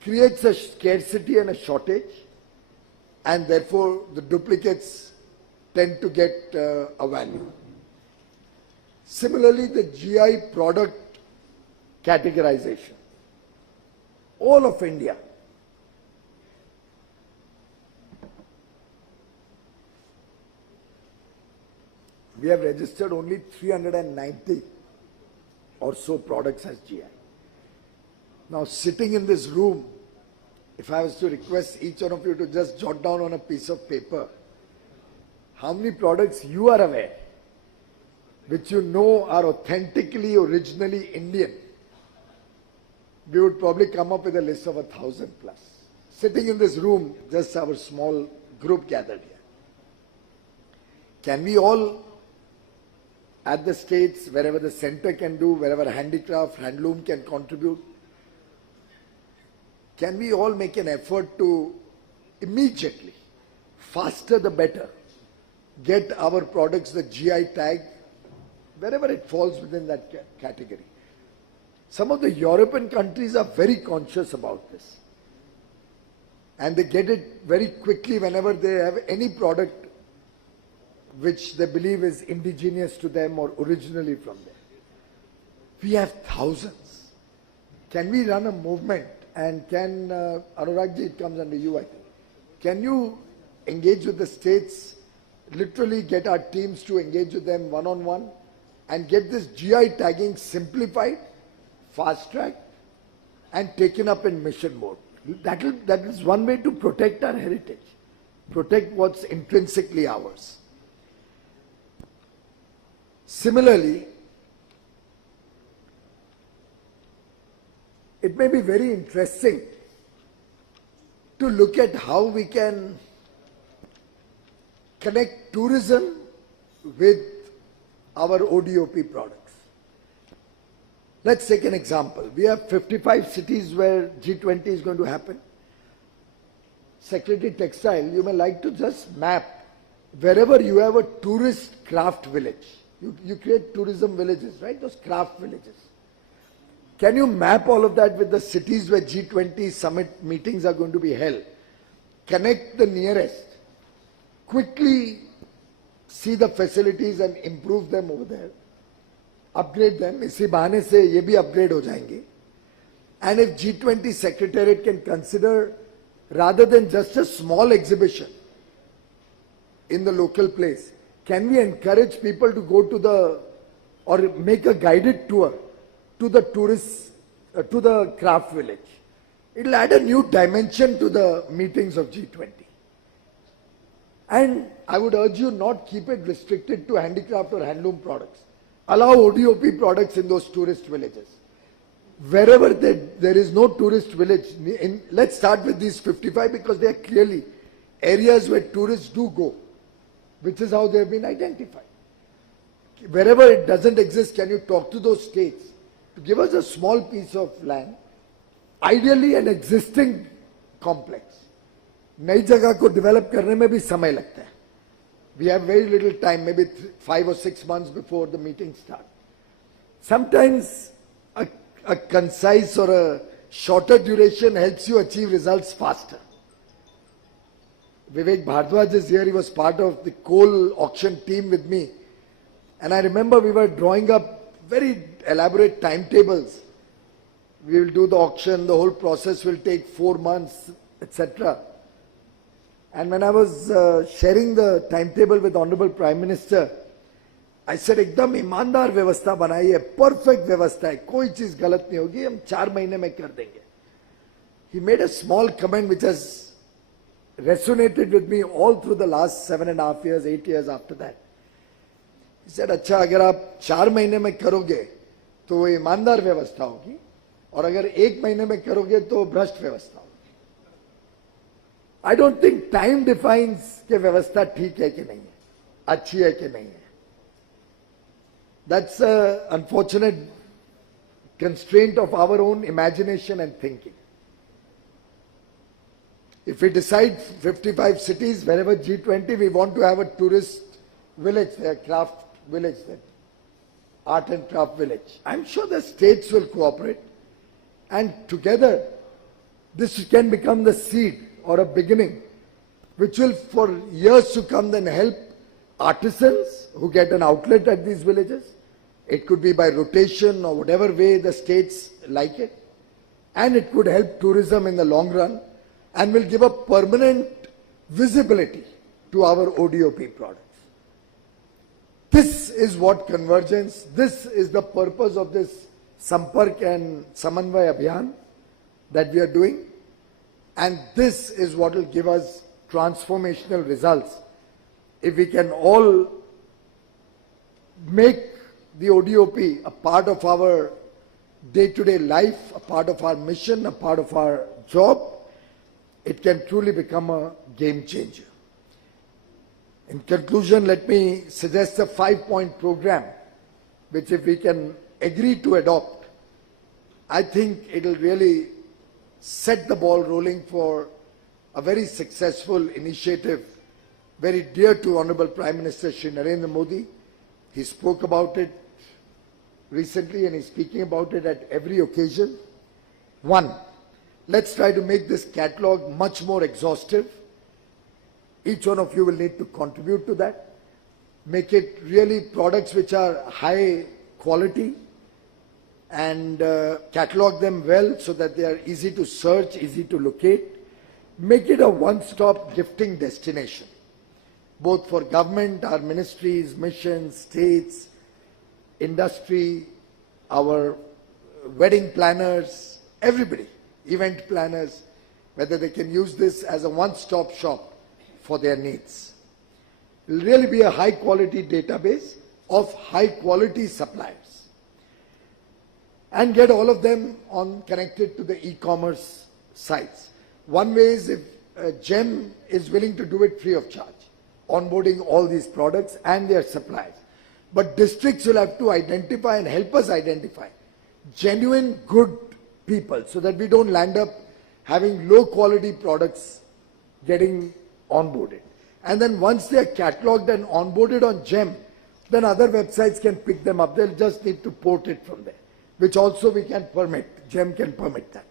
creates a scarcity and a shortage, and therefore the duplicates tend to get a value. Similarly, the GI product categorization. All of India. We have registered only 390 or so products as GI. Now, sitting in this room, if I was to request each one of you to just jot down on a piece of paper how many products you are aware which you know are authentically, originally Indian, we would probably come up with a list of 1,000 plus. Sitting in this room, just our small group gathered here. Can we all, at the states, wherever the center can do, wherever handicraft, handloom can contribute, can we all make an effort to immediately, faster the better, get our products the GI tag, wherever it falls within that category? Some of the European countries are very conscious about this. And they get it very quickly whenever they have any product which they believe is indigenous to them or originally from there. We have thousands. Can we run a movement? And can, Anuragji, it comes under you, I think. Can you engage with the states, literally get our teams to engage with them one-on-one and get this GI tagging simplified, fast-tracked and taken up in mission mode? That is one way to protect our heritage, protect what's intrinsically ours. Similarly, it may be very interesting to look at how we can connect tourism with our ODOP products. Let's take an example. We have 55 cities where G20 is going to happen. Secretary Textile, you may like to just map wherever you have a tourist craft village. You create tourism villages, right? Those craft villages. Can you map all of that with the cities where G20 summit meetings are going to be held? Connect the nearest, quickly see the facilities and improve them over there, upgrade them. इसी बहाने से ये भी upgrade हो जाएंगे. And if G20 Secretariat can consider, rather than just a small exhibition in the local place, can we encourage people to go to the, or make a guided tour to the tourists, to the craft village? It will add a new dimension to the meetings of G20. And I would urge you not keep it restricted to handicraft or handloom products. Allow ODOP products in those tourist villages. Wherever there is no tourist village, let's start with these 55 because they are clearly areas where tourists do go, which is how they have been identified. Wherever it doesn't exist, can you talk to those states to give us a small piece of land, ideally an existing complex. नई जगह को develop करने में भी समय लगता है. We have very little time, maybe 5 or 6 months before the meeting starts. Sometimes a concise or a shorter duration helps you achieve results faster. Vivek Bhardwaj is here. He was part of the coal auction team with me. And I remember we were drawing up very elaborate timetables. We will do the auction, the whole process will take 4 months, etc. And when I was sharing the timetable with Honorable Prime Minister, I said, एकदम ईमानदार व्यवस्था बनाई है, perfect व्यवस्था है, कोई चीज गलत नहीं होगी, हम 4 महीने में कर देंगे. He made a small comment which has resonated with me all through the last 7.5 years, 8 years after that. He said, अच्छा अगर आप 4 महीने में करोगे तो वो ईमानदार व्यवस्था होगी, और अगर 1 महीने में करोगे तो भ्रष्ट व्यवस्था होगी. I don't think time defines कि व्यवस्था ठीक है कि नहीं है, अच्छी है कि नहीं है. That's an unfortunate constraint of our own imagination and thinking. If we decide 55 cities, wherever G20, we want to have a tourist village there, craft village there, art and craft village. I'm sure the states will cooperate, and together this can become the seed or a beginning which will for years to come then help artisans who get an outlet at these villages. It could be by rotation or whatever way the states like it. And it could help tourism in the long run and will give a permanent visibility to our ODOP products. This is what convergence, this is the purpose of this Sampark and Samanvay Abhiyan that we are doing. And this is what will give us transformational results. If we can all make the ODOP a part of our day-to-day life, a part of our mission, a part of our job, it can truly become a game changer. In conclusion, let me suggest a 5-point program, which if we can agree to adopt, I think it will really set the ball rolling for a very successful initiative, very dear to Honorable Prime Minister Shri Narendra Modi. He spoke about it recently and he's speaking about it at every occasion. 1, let's try to make this catalogue much more exhaustive. Each one of you will need to contribute to that. Make it really products which are high quality and catalog them well so that they are easy to search, easy to locate. Make it a one-stop gifting destination, both for government, our ministries, missions, states, industry, our wedding planners, everybody, event planners, whether they can use this as a one-stop shop for their needs. It will really be a high-quality database of high-quality suppliers. And get all of them connected to the e-commerce sites. One way is if GeM is willing to do it free of charge, onboarding all these products and their suppliers. But districts will have to identify and help us identify genuine good people so that we don't land up having low quality products getting onboarded. And then once they are catalogued and onboarded on GeM, then other websites can pick them up. They'll just need to port it from there. which also we can permit. GeM can permit that.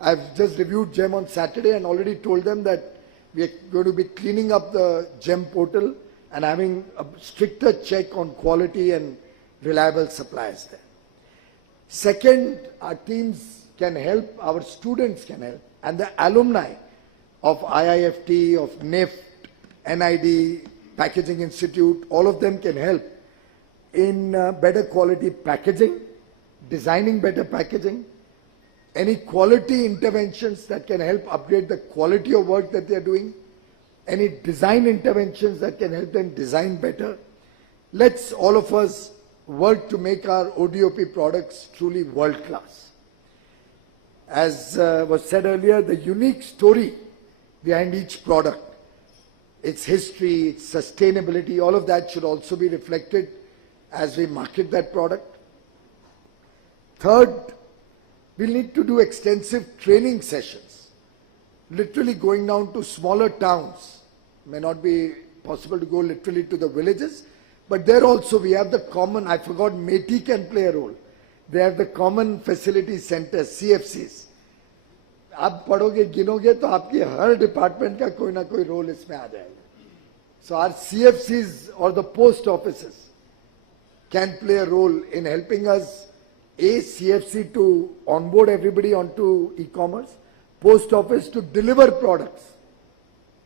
I've just reviewed GeM on Saturday and already told them that we are going to be cleaning up the GeM portal and having a stricter check on quality and reliable suppliers there. Second, our teams can help, our students can help, and the alumni of IIFT, of NIFT, NID, Packaging Institute, all of them can help in better quality packaging, designing better packaging, any quality interventions that can help upgrade the quality of work that they are doing, any design interventions that can help them design better. Let's all of us work to make our ODOP products truly world class. As was said earlier, the unique story behind each product, its history, its sustainability, all of that should also be reflected as we market that product. Third, we'll need to do extensive training sessions, literally going down to smaller towns. May not be possible to go literally to the villages, but there also we have the common, I forgot, Meti can play a role. They have the common facility centers, CFCs. आप पढ़ोगे गिनोगे तो आपकी हर department का कोई ना कोई role इसमें आ जाएगा. So our CFCs or the post offices can play a role in helping us, a CFC to onboard everybody onto e-commerce, post office to deliver products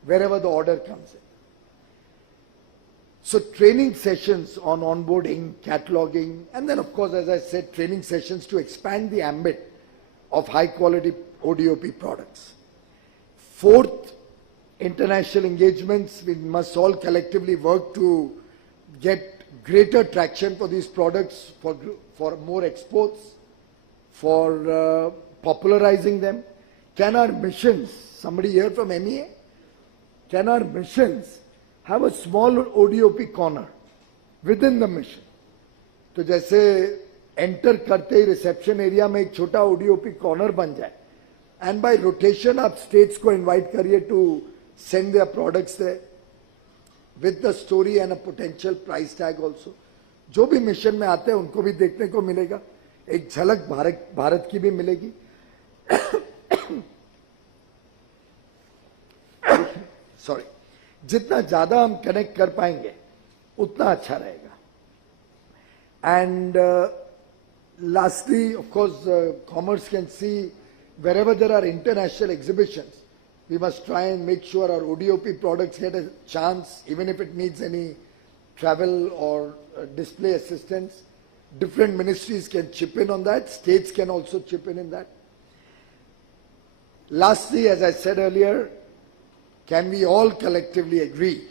wherever the order comes in. So training sessions on onboarding, cataloging, and then of course, as I said, training sessions to expand the ambit of high quality ODOP products. Fourth, international engagements. We must all collectively work to get greater traction for these products, for more exports, for popularizing them. Can our missions, somebody here from MEA, can our missions have a small ODOP corner within the mission? तो जैसे enter करते ही reception area में एक छोटा ODOP corner बन जाए, and by rotation आप states को invite करिए to send their products there with the story and a potential price tag also. जो भी मिशन में आते हैं उनको भी देखने को मिलेगा, एक झलक भारत की भी मिलेगी. Sorry. जितना ज्यादा हम कनेक्ट कर पाएंगे उतना अच्छा रहेगा. And lastly, of course, commerce can see wherever there are international exhibitions, we must try and make sure our ODOP products get a chance, even if it needs any travel or display assistance. Different ministries can chip in on that. States can also chip in that. Lastly, as I said earlier, can we all collectively agree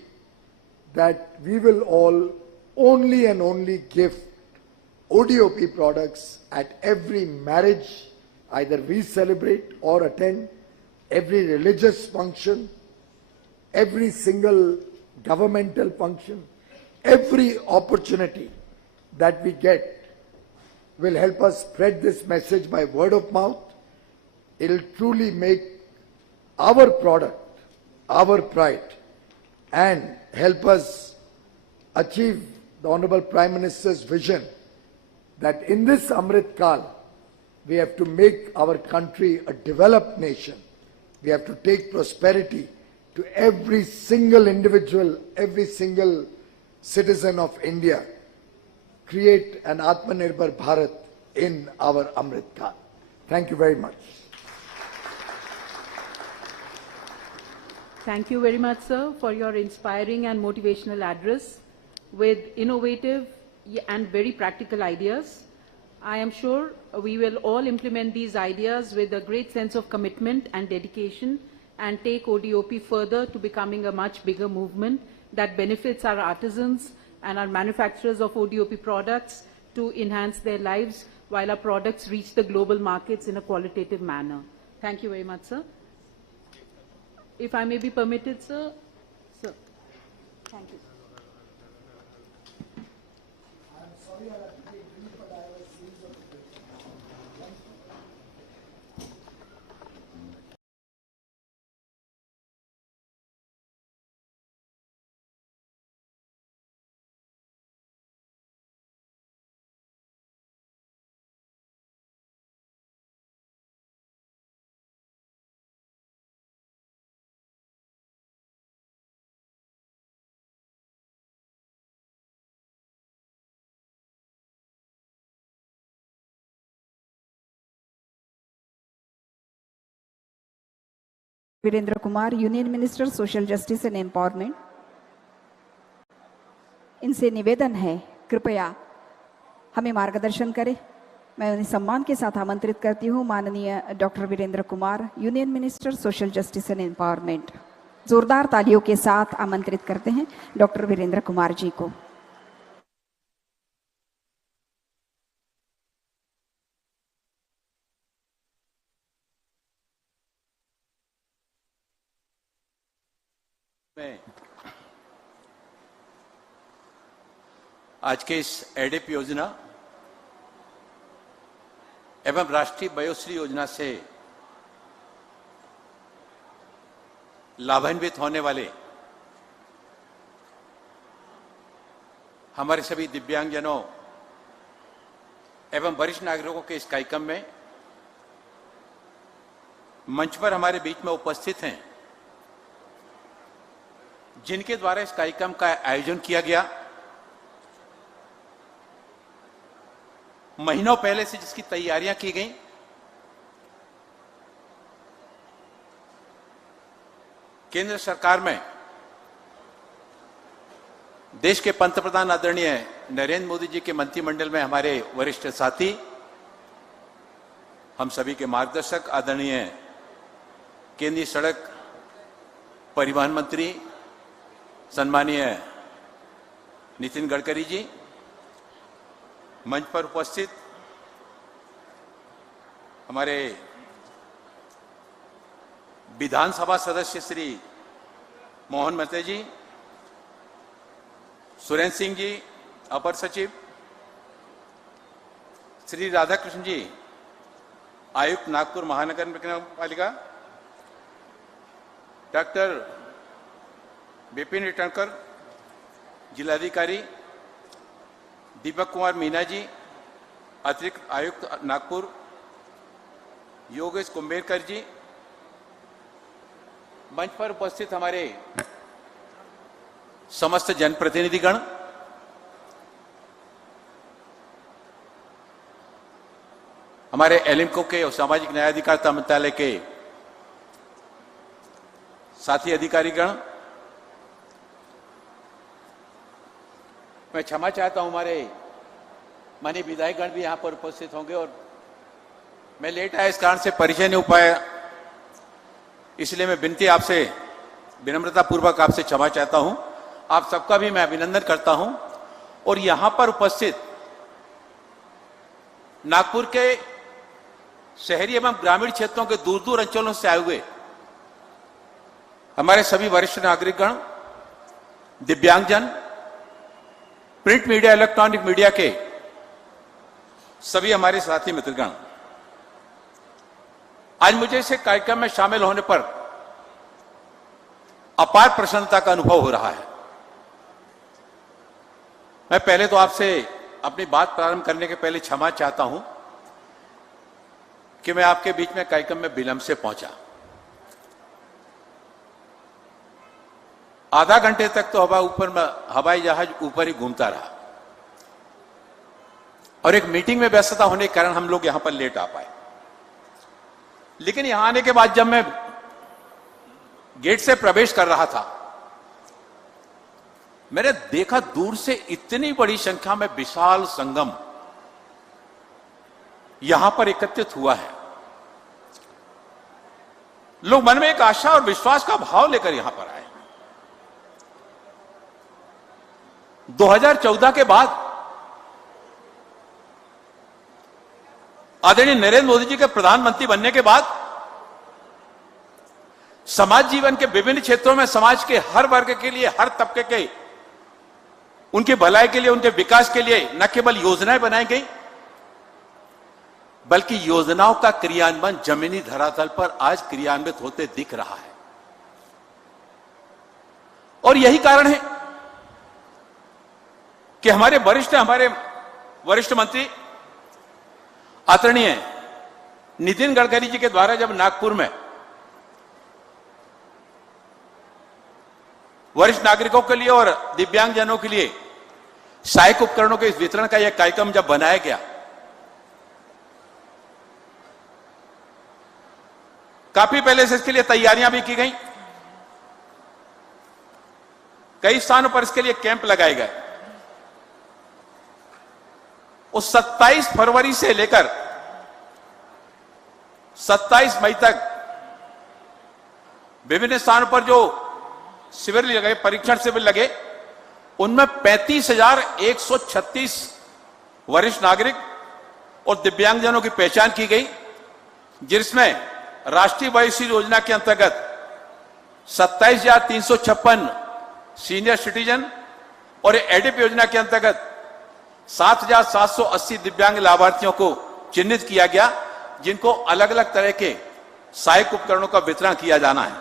that we will all only and only gift ODOP products at every marriage, either we celebrate or attend, every religious function, every single governmental function, every opportunity that we get will help us spread this message by word of mouth. It will truly make our product our pride and help us achieve the Honorable Prime Minister's vision that in this Amrit Kal, we have to make our country a developed nation. We have to take prosperity to every single individual, every single citizen of India. Create an Atmanirbhar Bharat in our Amrit Kal. Thank you very much. Thank you very much, sir, for your inspiring and motivational address with innovative and very practical ideas. I am sure we will all implement these ideas with a great sense of commitment and dedication and take ODOP further to becoming a much bigger movement that benefits our artisans and our manufacturers of ODOP products to enhance their lives while our products reach the global markets in a qualitative manner. Thank you very much, sir. If I may be permitted, sir. Sir. Thank you. I'm sorry I have to be brief, but I was Virendra Kumar, union minister social justice and empowerment, इनसे निवेदन है कृपया हमें मार्गदर्शन करें। मैं उन्हें सम्मान के साथ आमंत्रित करती हूँ माननीय doctor Virendra Kumar, union minister social justice and empowerment. जोरदार तालियों के साथ आमंत्रित करते हैं डॉक्टर वीरेंद्र कुमार जी को। आज के इस एडिप योजना एवं राष्ट्रीय वयोश्री योजना से लाभान्वित होने वाले हमारे सभी दिव्यांगजनों एवं वरिष्ठ नागरिकों के इस कार्यक्रम में मंच पर हमारे बीच में उपस्थित हैं, जिनके द्वारा इस कार्यक्रम का आयोजन किया गया। महीनों पहले से जिसकी तैयारियां की गई, केंद्र सरकार में देश के पंतप्रधान आदरणीय नरेंद्र मोदी जी के मंत्रिमंडल में हमारे वरिष्ठ साथी, हम सभी के मार्गदर्शक आदरणीय केंद्रीय सड़क परिवहन मंत्री सम्मानीय नितिन गडकरी जी, मंच पर उपस्थित हमारे विधानसभा सदस्य श्री मोहन महते जी, सुरेंद्र सिंह जी अपर सचिव, श्री राधाकृष्ण जी आयुक्त नागपुर महानगर पालिका, डॉक्टर विपिन इटनकर जिलाधिकारी, दीपक कुमार मीना जी अतिरिक्त आयुक्त नागपुर, योगेश कुंभेरकर जी, मंच पर उपस्थित हमारे समस्त जनप्रतिनिधिगण, हमारे एलिम्को के और सामाजिक न्याय अधिकारिता मंत्रालय के साथी अधिकारीगण, मैं क्षमा चाहता हूं, हमारे माननीय विधायकगण भी यहां पर उपस्थित होंगे और मैं लेट आया, इस कारण से परिचय नहीं हो पाया, इसलिए मैं विनती आपसे विनम्रता पूर्वक आपसे क्षमा चाहता हूं। आप सबका भी मैं अभिनंदन करता हूं और यहां पर उपस्थित नागपुर के शहरी एवं ग्रामीण क्षेत्रों के दूर दूर अंचलों से आए हुए हमारे सभी वरिष्ठ नागरिकगण, दिव्यांगजन, प्रिंट मीडिया, इलेक्ट्रॉनिक मीडिया के सभी हमारे साथी मित्रगण, आज मुझे इस कार्यक्रम में शामिल होने पर अपार प्रसन्नता का अनुभव हो रहा है। मैं पहले तो आपसे अपनी बात प्रारंभ करने के पहले क्षमा चाहता हूं कि मैं आपके बीच में कार्यक्रम में विलंब से पहुंचा। आधा घंटे तक तो हवाई जहाज ऊपर ही घूमता रहा और एक मीटिंग में व्यस्तता होने के कारण हम लोग यहां पर लेट आ पाए। लेकिन यहां आने के बाद जब मैं गेट से प्रवेश कर रहा था, मैंने देखा दूर से इतनी बड़ी संख्या में विशाल संगम यहां पर एकत्रित हुआ है। लोग मन में एक आशा और विश्वास का भाव लेकर यहां पर आए। 2014 के बाद आदरणीय नरेंद्र मोदी जी के प्रधानमंत्री बनने के बाद समाज जीवन के विभिन्न क्षेत्रों में समाज के हर वर्ग के लिए, हर तबके के, उनके भलाई के लिए, उनके विकास के लिए न केवल योजनाएं बनाई गई, बल्कि योजनाओं का क्रियान्वयन जमीनी धरातल पर आज क्रियान्वित होते दिख रहा है। और यही कारण है कि हमारे वरिष्ठ मंत्री आदरणीय नितिन गडकरी जी के द्वारा जब नागपुर में वरिष्ठ नागरिकों के लिए और दिव्यांगजनों के लिए सहायक उपकरणों के इस वितरण का यह कार्यक्रम जब बनाया गया, काफी पहले से इसके लिए तैयारियां भी की गई। कई स्थानों पर इसके लिए कैंप लगाए गए। उस 27 फरवरी से लेकर 27 मई तक विभिन्न स्थानों पर जो शिविर लगे, परीक्षण शिविर लगे, उनमें 35,136 वरिष्ठ नागरिक और दिव्यांगजनों की पहचान की गई, जिसमें राष्ट्रीय वयोश्री योजना के अंतर्गत 27,356 सीनियर सिटीजन और एडिप योजना के अंतर्गत 7,780 दिव्यांग लाभार्थियों को चिन्हित किया गया, जिनको अलग अलग तरह के सहायक उपकरणों का वितरण किया जाना है।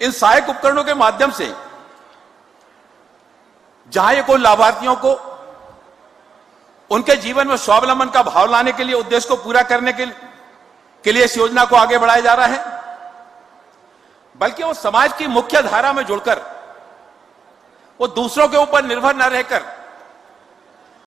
इन सहायक उपकरणों के माध्यम से जहां ये कोई लाभार्थियों को उनके जीवन में स्वावलंबन का भाव लाने के लिए, उद्देश्य को पूरा करने के लिए इस योजना को आगे बढ़ाया जा रहा है, बल्कि वो समाज की मुख्य धारा में जुड़कर वो दूसरों के ऊपर निर्भर न रहकर